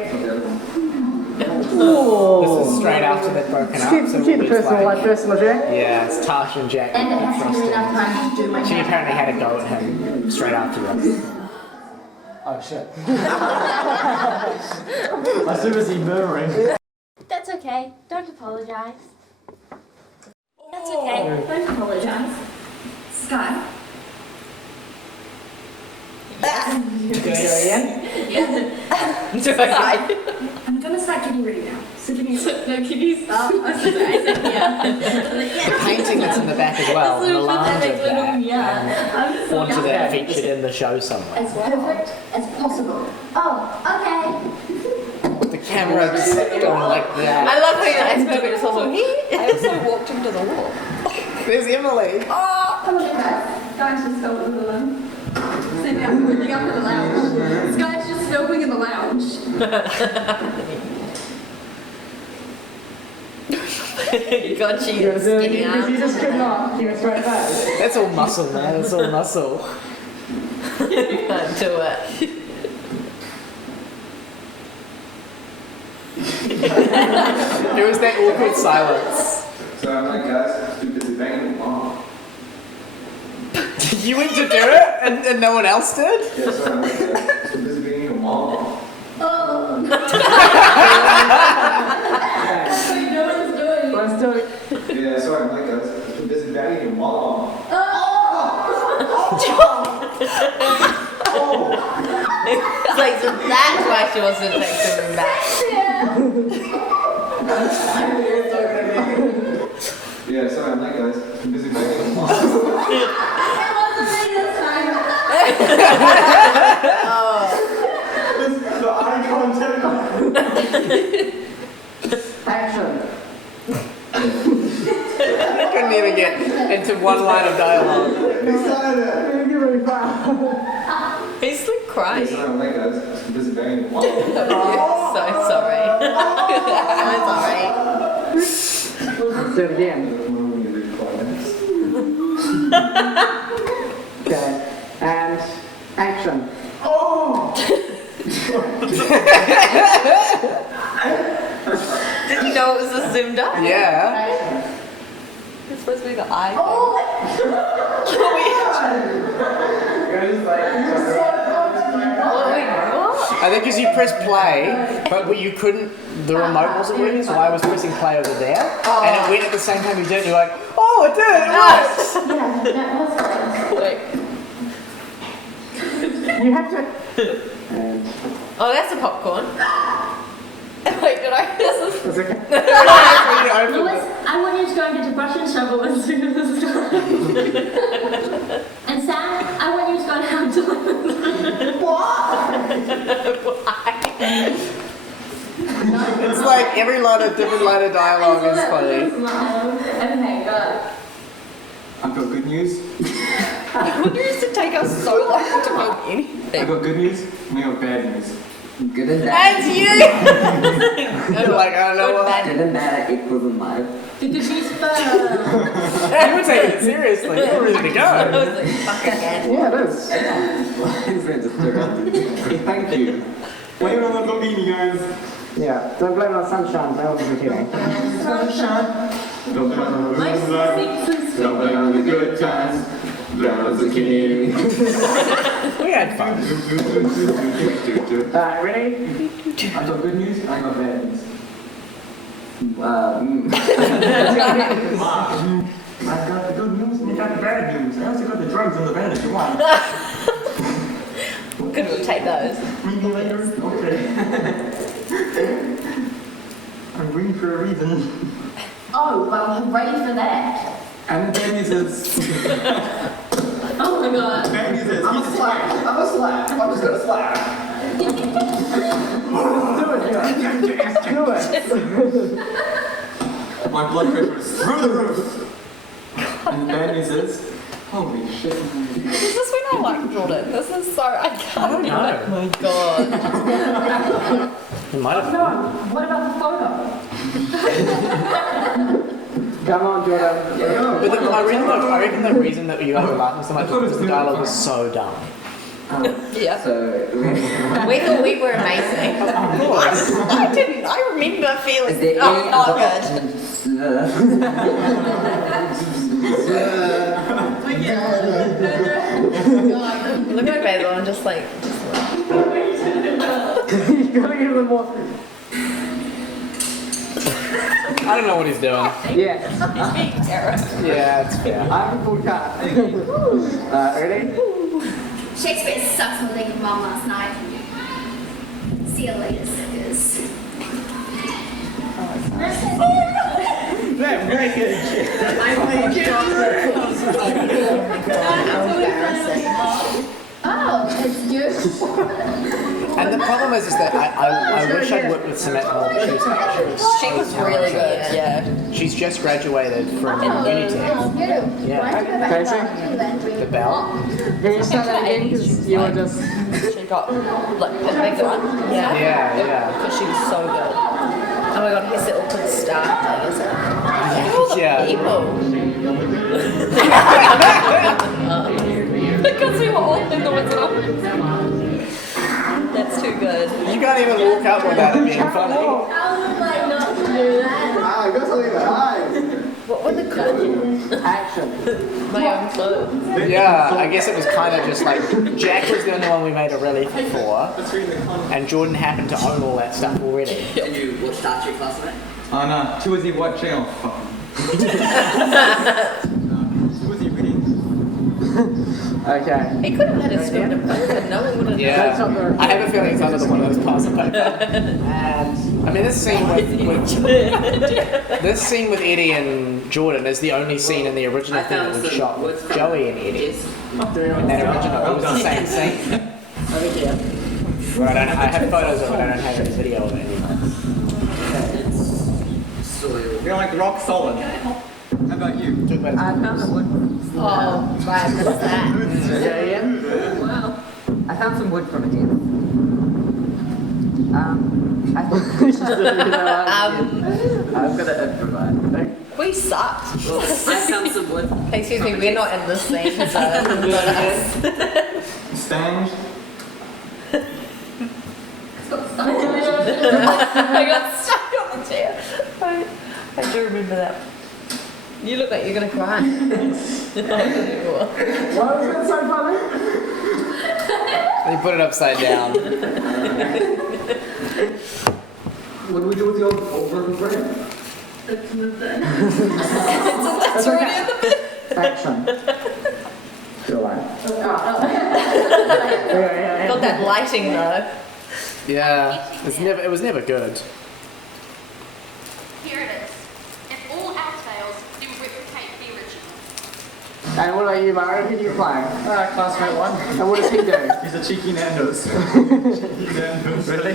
This is straight after they've broken up. Keep the personal Jack. Yeah, it's Tasha and Jack. And it has to be enough time to do my She apparently had a go at him straight after this. Oh shit. As soon as he murmuring. That's okay. Don't apologize. That's okay. Don't apologize. Sky. Can I go again? I'm gonna start getting ready now. So give me a sec. No, can you stop? I said yeah. The painting that's in the back as well, and the lounge of that. Yeah. Wanted that featured in the show somewhere. As perfect as possible. Oh, okay. The camera's going like that. I love how you're as perfect as also he. I also walked into the wall. There's Emily. Oh, come on, guys. Guys just filming in the lounge. Sitting out, looking up in the lounge. This guy's just filming in the lounge. God, she is skinny Because you out. just could not keep a straight face. That's all muscle, man. That's all muscle. Can't do it. It was that awkward silence. So I'm like, guys, too busy banging mom. You went to do it, and no one else did? Yeah, so I'm like, too busy banging a mom. Oh. That's what no one's doing. Let's do it. Yeah, so I'm like, guys, too busy banging a mom. It's like, so that's why she wasn't texting me back. Yeah, so I'm like, guys, too busy banging a mom. The eye contact. Action. I couldn't even get into one line of dialogue. He's like crying. So I'm like, guys, too busy banging a mom. So sorry. I'm sorry. Do it again. Okay, and action. Did you know it was a zoomed up? Yeah. It's supposed to be the eye. I think because you pressed play, but you couldn't, the remote wasn't working, so I was pressing play over there, and it went at the same time you did, and you're like, oh, it did, it worked! Yeah, that was Wait. You have to. Oh, that's a popcorn. Wait, did I? This is. It's okay. Lewis, I want you to go and get your brush and shovel as soon as it's done. And Sam, I want you to go and have to. It's like every different line of dialogue is funny. Okay, go. I've got good news. It used to take us so long to film anything. I've got good news and I got bad news. Good and bad. That's you! Like, I don't know what. Good and bad are equal in life. The good news first. You were taking it seriously, you were ready to I go. was like, fuck again. Yeah, it is. Why is that disturbing? Thank you. Blame it on the Lamborghini, guys. Yeah, don't blame it on sunshine, that was repeating. Sunshine. Don't blame it on the moonlight. Don't blame it on the good times. Blame it on the zucchini. We had fun. Ready? I got good news and I got bad news. I got the good news and you got the bad news. I also got the drugs and the bad if you want. Couldn't take those. Maybe later. Okay. I'm green for a reason. Oh, well, I'm ready for that. And the bad news is... Oh my god. Bad news is... I'm a slap. I'm just gonna slap. Do it. My blood pressure is through the roof. And the bad news is... Holy shit. Is this when I like Jordan? This is so. I can't. I don't know. Oh my god. You might have. No, what about the photo? Come on, Jordan. But I reckon the reason that you guys were laughing so much is because the dialogue was so dumb. Yeah. So, We thought we were amazing. Of course. I didn't. I remember feeling. is there any Oh, Look at Basil and just like. You gotta give them more. I don't know what he's doing. Yeah. He's being terrible. Yeah, it's fair. I have a full card. Ready? Shakespeare sucks on Lake Mom last night. See you later, suckers. That's very good. Oh, it's you. And the problem is that I wish I'd worked with Samantha more, but She was really good. Yeah. She's just graduated from Unitech. Yeah. Casey? The bell. Can you say that again? Because you were just... She got like a big one. Yeah. Because she was so good. Oh my god, I guess it all could start, is it? All the Yeah. people. Because we were all in the Wizard of. That's too good. You can't even walk out without it being funny. I would like not to do that. I got something behind. What were the clothes? Action. My own clothes. Yeah, I guess it was kind of just like Jack was the only one we made a relief for, and Jordan happened to own all that stuff already. Did you watch Star Trek last night? Oh no, too busy watching. Oh fuck. Too busy reading. Okay. He could have had a script of both and no one would have Yeah, I have a feeling it's under the one of those parts of paper. And I mean, this scene with Eddie and Jordan is the only scene in the original thing that we've shot with Joey and Eddie. In that original, it was the same scene. Where I have photos of it, I don't have any video of it anymore. You're like rock solid. How about you? I found some wood. Oh, right, what's that? Wow. I found some wood from a deer. I've got to improvise. We sucked. Well, I found some wood. Excuse me, we're not in this scene, so not us. Stand. I got stuck on the chair. I do remember that. You look like you're gonna cry. Why was that so funny? You put it upside down. What do we do with the old broken frame? It's in the bin. That's already in the bin. Action. Feel like. Got that lighting though. Yeah, it was never good. Here it is. If all else fails, then replicate the original. And what about you, Mario? Who do you play? Classmate 1. And what does he do? He's a cheeky Nando's. Really?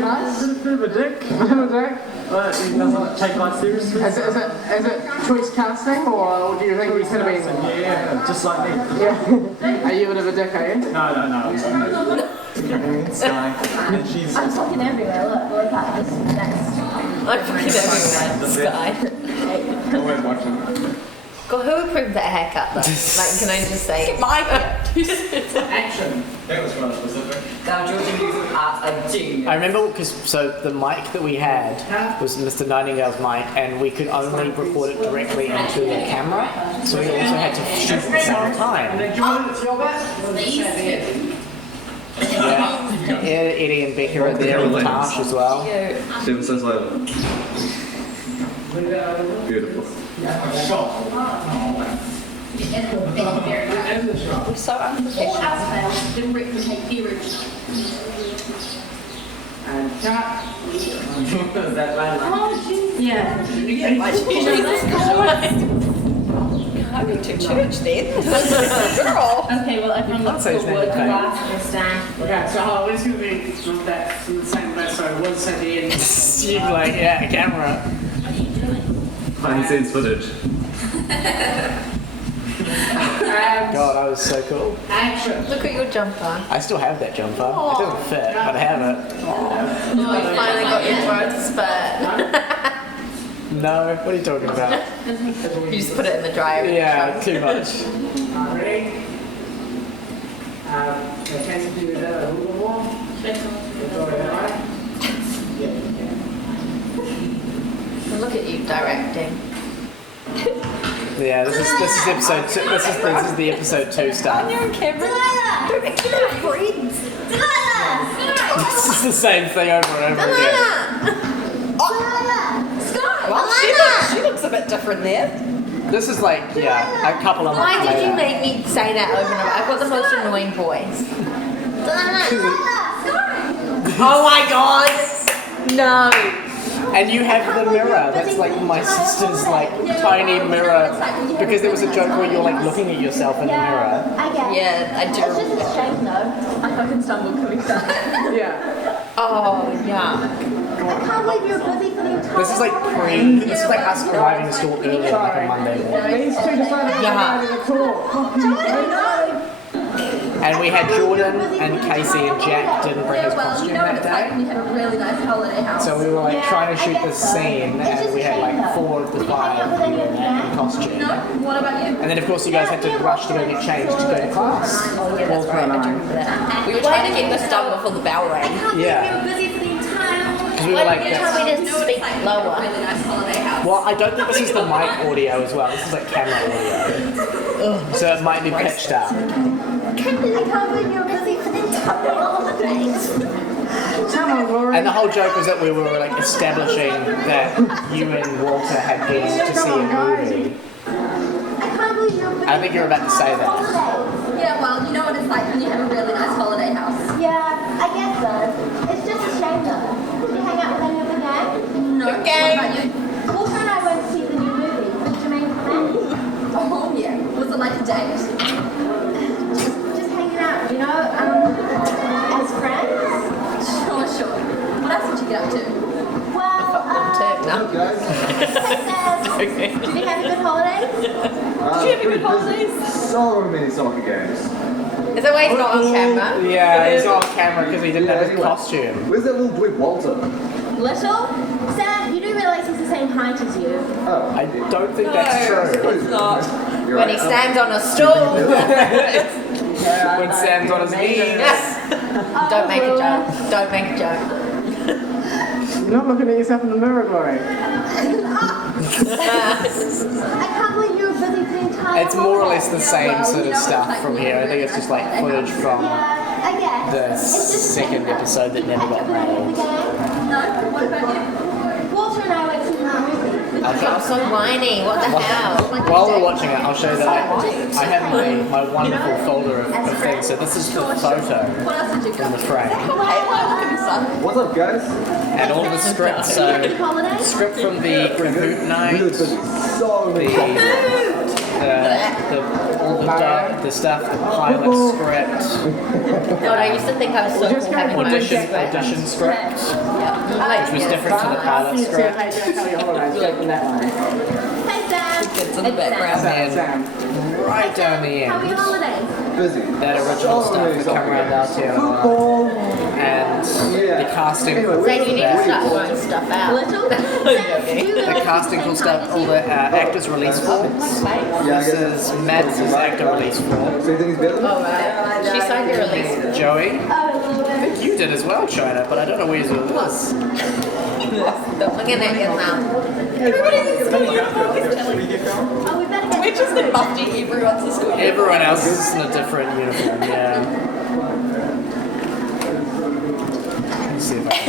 Nice. He's a bit of a dick. Bit of a dick. But he doesn't take life seriously. Is it choice casting, or do you think he's going to be... Yeah, just like me. Yeah. Are you a bit of a dick, are you? No. Sky. And she's. I'm fucking everywhere, look at this nest. I'm fucking everywhere. Sky. Always watching. God, who approved that haircut though? Like, can I just say? My hair. Action. That was rather specific. Now, Georgia music art, I do. I remember because the mic that we had was Mr. Nightingale's mic, and we could only record it directly into the camera, so we also had to shoot at the same time. Yeah, Eddie and Becky are there with Tash as well. 7 cents later. Beautiful. We're so unprofessional. Then replicate the original. And cut. Is that right? Yeah. Jesus Christ. I went to church then. Girl. Okay, well, everyone looks say for his name, wood, okay. glass, and stand. Okay, so hold on, where's going to be from the same place, so what's at the end? You'd like, yeah, camera. Behind the scenes footage. God, I was so cool. Action. Look at your jumper. I still have that jumper. It doesn't fit, but I have it. Oh, you finally got your growth spurt. No, what are you talking about? You just put it in the dryer. Yeah, too much. Ready? Can you do that a little more? Look at you directing. Yeah, this is episode 2. This is the episode 2 stuff. You're on camera. Don't make your friends. This is the same thing over and over again. Well, she looks a bit different there. This is like, yeah, a couple of months Why did you later. make me say that over and over? I've got the most annoying voice. Oh my god! No! And you have the mirror. That's like my sister's like tiny mirror. Because there was a joke where you're like looking at yourself in the mirror. I guess. Yeah, I do. It's just a shame though. I fucking stumbled coming back. Yeah. Oh, yeah. I can't believe you're busy for the entire This is like this is like us arriving to school early on like a Monday morning. These two decided to Yeah. go to the tour. And we had Jordan and Casey and Jack didn't bring his costume that day. We had a really nice holiday house. So we were like trying to shoot this scene and we had like 4 of the 5 who were in costume. What about you? And then of course you guys had to rush to go get changed to go to class. Oh, yeah, that's right. I do remember that. We were trying to get this done before the bell rang. Yeah. Busy for the entire. Because we were like, Tell me to speak lower. Really nice holiday house. well, I don't think this is the mic audio as well. This is like camera audio. So it might be pitched up. I can't believe you're busy for the entire holidays. And the whole joke was that we were like establishing that you and Walter had been to see a movie. I can't believe you're busy. I think you're about to say that. Yeah, well, you know what it's like when you have a really nice holiday house. Yeah, I guess so. It's just a shame though. Did you hang out with any of the gang? No. What about you? Walter and I went to see the new movie with Jermaine Clement. Oh, yeah. Was it like a date? Just hanging out, you know, as friends. Sure. What else did you get up to? Well, did you have a good holiday? Did you have a good holidays? So many soccer games. Is that why he's not on camera? Yeah, he's not on camera because he didn't have his costume. Where's that little boy Walter? Little? Sam, you do realise he's the same same height as you. Oh. I don't think that's true. It's not. When he stands on a stool. When Sam's on his knees. Don't make a joke. Don't make a joke. You're not looking at yourself in the mirror, Glory. I can't believe you were busy the entire It's more or less the holiday. same sort of stuff from here. I think it's just like footage from Yeah, I guess. the It's just second episode that never got made. No? What about you? Walter and I went to the movie. I'm so whiny. What the hell? While we're watching it, I'll show you that I have my wonderful folder of things. So this is the photo from the frame. What's up, guys? And all the scripts. So script from the Hoop Night, the stuff, the pilot script, God, I used to think I was so cool having my own script. audition script, which was different to the pilot script. Hey, Sam. It's in the background. And right down the How are your end, holidays? Busy. that original stuff for Come Round Aotearoa, and the casting call Zane, you for need to that. start throwing stuff out. Little? The casting call stuff, all the actors' release forms. This is Mads' actor release form. So you think he's better? Oh, right. She signed your release. Joey, Oh, I love it. you did as well, China, but I don't know where yours was. Don't look at it now. Everybody's in school. Oh, we better get We're just in mufti. Everyone's in school. Everyone else is in a different uniform, yeah. Let's see if I can.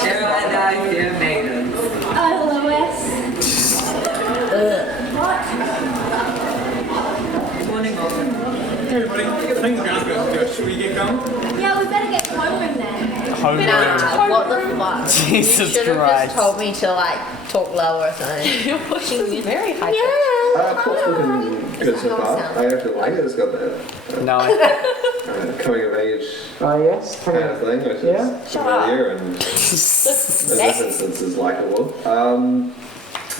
Here and I, dear maidens. Oh, Lois. Morning, Morgan. Hey, everybody. I think the guys got to do. Should we get going? Yeah, we better get homeroom then. Homeroom. What the fuck? Jesus You should have Christ. just told me to like talk lower or something. She's very high. Plot's looking good so far. I actually like it. It's got that No. coming of age Oh, yes. kind of thing, which is familiar and in this instance is likable.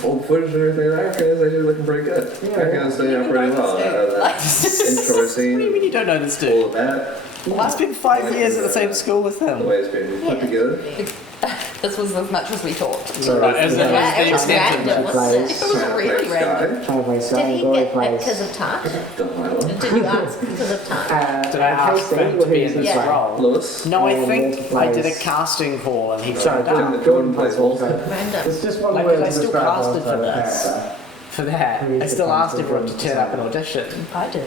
All the footage and everything like that is actually looking pretty good. I think it's staying up pretty well. That intro scene. What do you mean you don't know this All dude? of that. Well, I spent 5 years at the same school with The him. way it's been put together. This was as much as we talked. So Right, as the Yeah, it was extent of random, it. wasn't it? It was really random. Trying to play Did Sky, he Glory get that plays. because of touch? Don't mind them. Did you ask because of touch? Did I ask for him to be in this Yeah. role? Lewis. No, I And think Walter I did a plays- casting call and he Sorry, turned up. Jordan plays Walter. Random. It's just one Like, word I to still describe casted Walter, for the this. character. For that, I still asked everyone to turn up and audition. I did.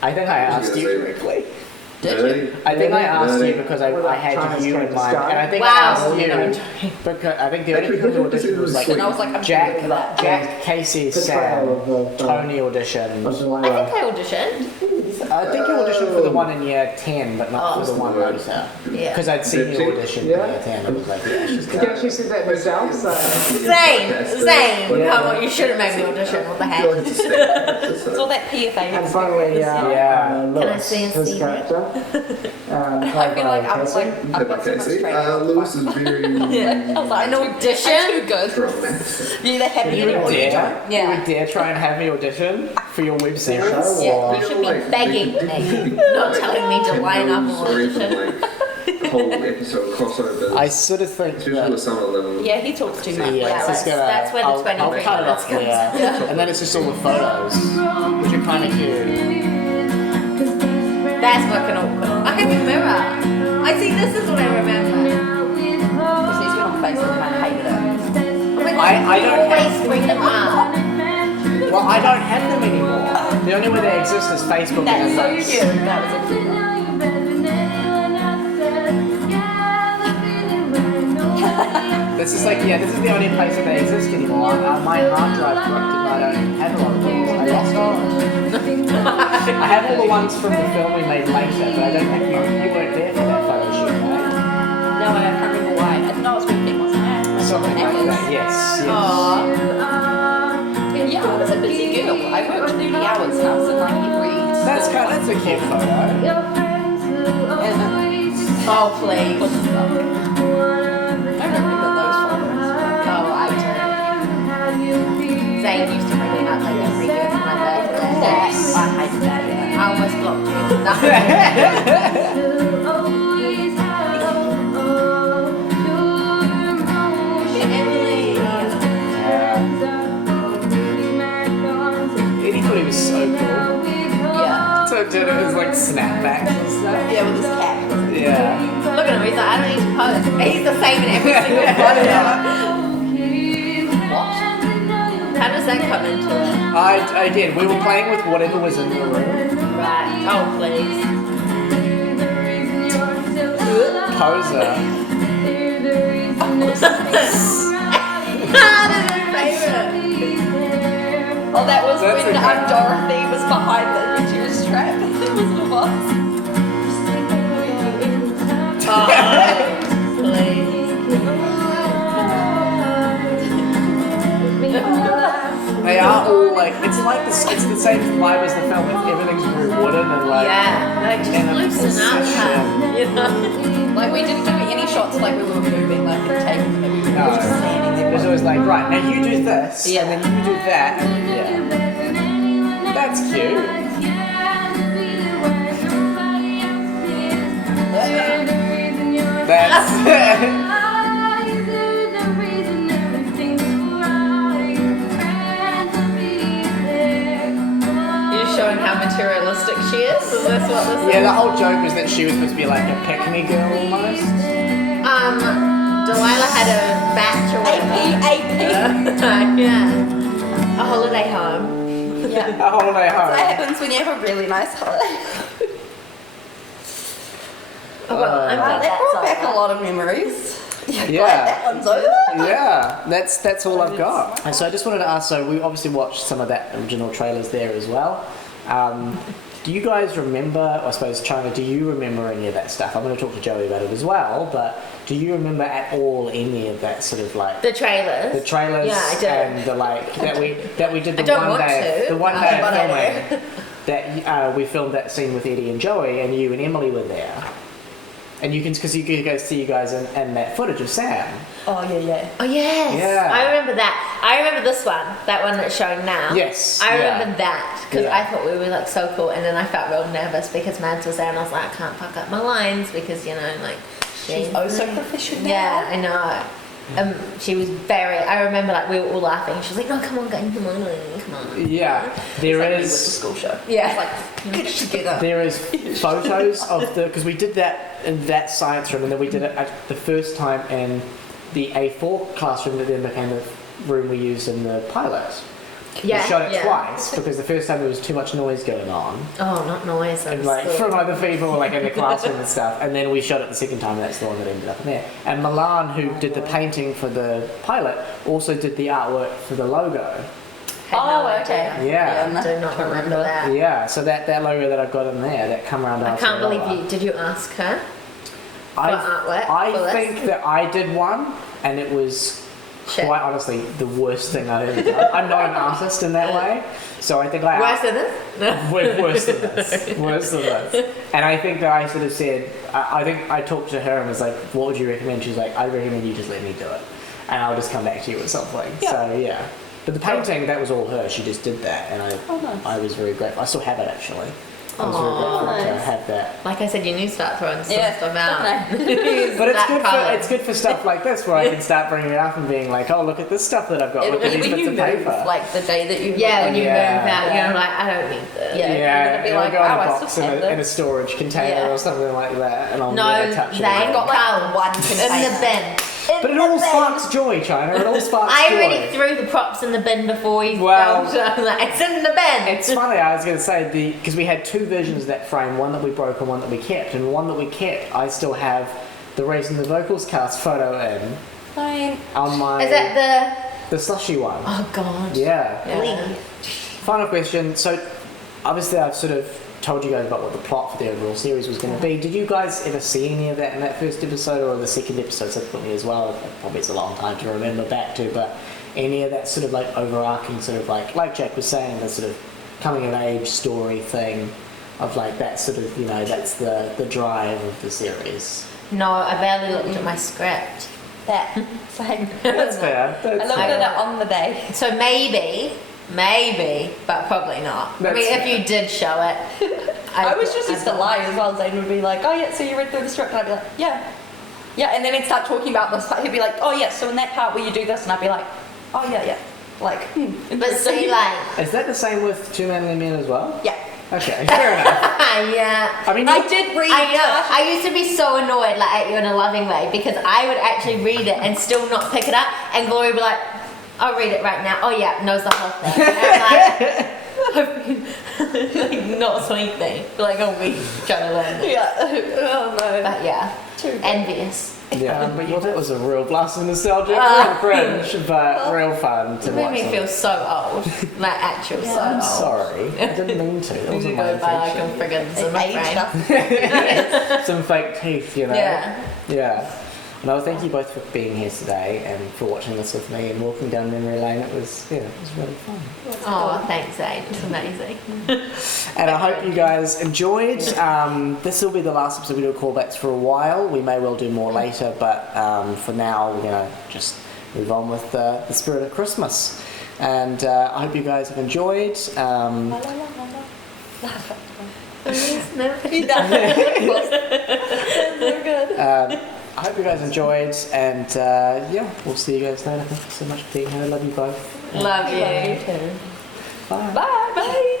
I think I asked you say- directly. Did Really? you? I think I asked Really? you because I had you in mind, Sky? and I think I Wow. asked you because I think the only people who auditioned was like And I was like, I'm Jack, doing that. Casey, Portrayal Sam, of Tony auditioned. of I Delilah. think I auditioned. I think you auditioned for the one in year 10, but not for the one later. Yeah. Because I'd seen you audition in Yeah. year 10. I was like, yeah, she's She actually said that herself, so... Zane! Come on, you should have made me audition. What the heck? It's all that PFA. And finally, Yeah. Lewis, see and his see character. I feel like I'm Casey. like, Hey, I've got so much Casey. training. Lewis is very Yeah, I was like, An audition? I'm too good. dramatic. You either have me You in would or you dare? don't. You Yeah. would dare try and have me audition for your web series? Yeah, you should be begging me, not telling me to line up and Or even audition. like whole episode crossovers. I sort of think Especially that. with some of them. Yeah, he talks too much. Yeah, it's just gonna, that's where the I'll 23 cut it off minutes there. comes And then it's just all the photos, which are kind of cute. That's fucking awkward. I have a mirror. I see, this is what I remember. Because he's been on Facebook and I hated it. I don't always bring them up. Well, I don't have them anymore. The only way they exist is Facebook That's and so Inbox. cute. That was a cute one. This is like, yeah, this is the only place that they exist anymore. My hard drive corrupted and I don't have a lot of things. I lost all. I have all the ones from the film we made later, but I don't think you weren't there for that photo shoot, right? No, I can't remember why. I think I was with him, wasn't I? Something like that, yes. Aww. Yeah, I was a busy girl. I worked 30 hours and I was in like every... That's a cute photo. Oh, please. I don't remember those photos. Oh, I do. Zane used to bring me up like every year for my birthday. Yes. I hated that, yeah. I almost blocked you. Emily. did his like snapbacks and stuff. Yeah, with his cat. Yeah. Look at him, he's like, I don't need to pose. He's the same in every single photo. What? How does that come into it? I did. We were playing with whatever was in the room. Right. Oh, please. Poser. That's my favourite. Oh, that was That's when okay. Dorothy was behind the reduced trap. It was the boss. Oh, please. They are all like it's the same vibe as the film. Everything's very wooden and like Yeah, like just and loosen up, precision. you know. Like we didn't do any shots like we were moving, like and taking them. We were No. just standing there. It was always like, right, now you do this, Yeah. and then you do that, and yeah. That's cute. That's You're showing how materialistic she is? Is this what this yeah, is? the whole joke is that she was supposed to be like a pick-me girl almost. Delilah had a match or whatever. AP. Yeah. A holiday home. Yeah. A holiday That home. happens when you have a really nice holiday. Oh, well, I'm glad That that's brought back a over. lot of memories. Yeah. Glad that one's over. Yeah, that's all I've got. And so I just wanted to ask, so we obviously watched some of that original trailers there as well. Do you guys remember, I suppose, Chynna, do you remember any of that stuff? I'm going to talk to Joey about it as well, but do you remember at all any of that sort of like... The trailers? The trailers Yeah, I do. and the like, that we did the I don't one want day, to, the one but day of I filming, that we filmed that scene with Eddie and Joey and you and Emily were there. And you can, because you can go see you guys in that footage of Sam. Oh yeah. Oh yes, Yeah. I remember that. I remember this one, that one that's showing now. Yes, I yeah. remember that because Yeah. I thought we were like so cool, and then I felt real nervous because Mads was there, and I was like, I can't fuck up my lines because like She's oh so professional. Yeah, I know. She was very. I remember like we were all laughing. She was like, "No, come on, come on, come on." Yeah, there Like we went to is. school show. Yeah. It's like get it together. There is photos of the, because we did that in that science room, and then we did it the first time in the A4 classroom that then became the room we used in the pilot. Yeah, We shot it yeah. twice because the first time there was too much noise going on, Oh, not noise. and like from other people like in the classroom and stuff. And then we shot it the second time, and that's the one that ended up in there. And Milan, who did the painting for the pilot, also did the artwork for the logo. Oh, okay. Yeah. I do not remember that. Yeah, so that logo that I've got in there, that Come Round I can't Aotearoa. believe you. Did you ask her? artwork for I this? think that I did one, and it was Shit. quite honestly the worst thing I've ever done. I'm not an artist in that way, so I think I Worse than this? No. worse than this, worse than this. And I think that I sort of said, I think I talked to her and was like, "What would you recommend?" She was like, "I recommend you just let me do it, and I'll just come back to you with something." Yeah. So yeah. But the painting, that was all her. She just did that, and I was very grateful. I still have it actually. I was very grateful to nice. have that. Like I said, you need to start throwing some Yeah, stuff out. But it's good for stuff like this where I can start bringing it up and being like, oh, look at this stuff that I've got. Look at these when bits you of move, paper. like the day that you when you Yeah. move out, Yeah. you're like, I don't need this. Yeah. Yeah, It'll be it'll like, go in oh, a I box still in have a this. storage container Yeah. or something like that, and I'll No, never touch it Zane again. got like one in container. the bin. But it all sparks joy, Chynna. It all sparks I joy. already threw the props in the bin before he Well, fell. I was like, it's in the bin. It's funny, I was going to say, because we had two versions of that frame, one that we broke and one that we kept. And the one that we kept, I still have the Raising the Vocals cast photo in Fine. on my... Is that the slushy one. Oh, God. Yeah. Yeah. Final question. So, obviously I've sort of told you guys about what the plot for the overall series was going to be. Did you guys ever see any of that in that first episode or the second episode subsequently as well? Probably it's a long time to remember back to, but any of that sort of like overarching sort of like Jack was saying, the sort of coming of age story thing of like that sort of, you know, that's the drive of the series. No, I barely looked at my script. That. Same. That's fair. I looked at it on the day. So maybe, but probably not. I That's mean, fair. if you did show it, I was just used to lie as well. Zane would be like, oh yeah, so you read through the script? And I'd be like, yeah. Yeah, and then he'd start talking about this part. He'd be like, oh yeah, so in that part where you do this, and I'd be like, oh yeah. Like, But see, like, Is that the same with Two Manly Men as well? yeah. Okay, fair enough. Yeah. I mean, I did read. I know. I used to be so annoyed, like at you in a loving way, because I would actually read it and still not pick it up, and Glory would be like, "I'll read it right now." Oh yeah, knows the whole thing. And I'm like, not sweet thing. Like, oh, we trying to learn this. Yeah. Oh no. But yeah, envious. Yeah, well, that was a real blast of nostalgia. Real cringe, but real fun to It made watch. me them. feel so old. Like, actual so I'm old. sorry. I didn't mean to. That You wasn't go my by like intention. a friggin' Zimmer frame. Some fake teeth, you know? Yeah. Yeah. No, thank you both for being here today and for watching this with me and walking down memory lane. It was really fun. Oh, thanks, Zane. It's amazing. And I hope you guys enjoyed. This will be the last episode we do callbacks for a while. We may well do more later, but for now we're going to just move on with the spirit of Christmas. And I hope you guys have enjoyed. I hope you guys enjoyed, and we'll see you guys later. Thank you so much for being here. I love you both. Love you. Bye. Bye. Bye.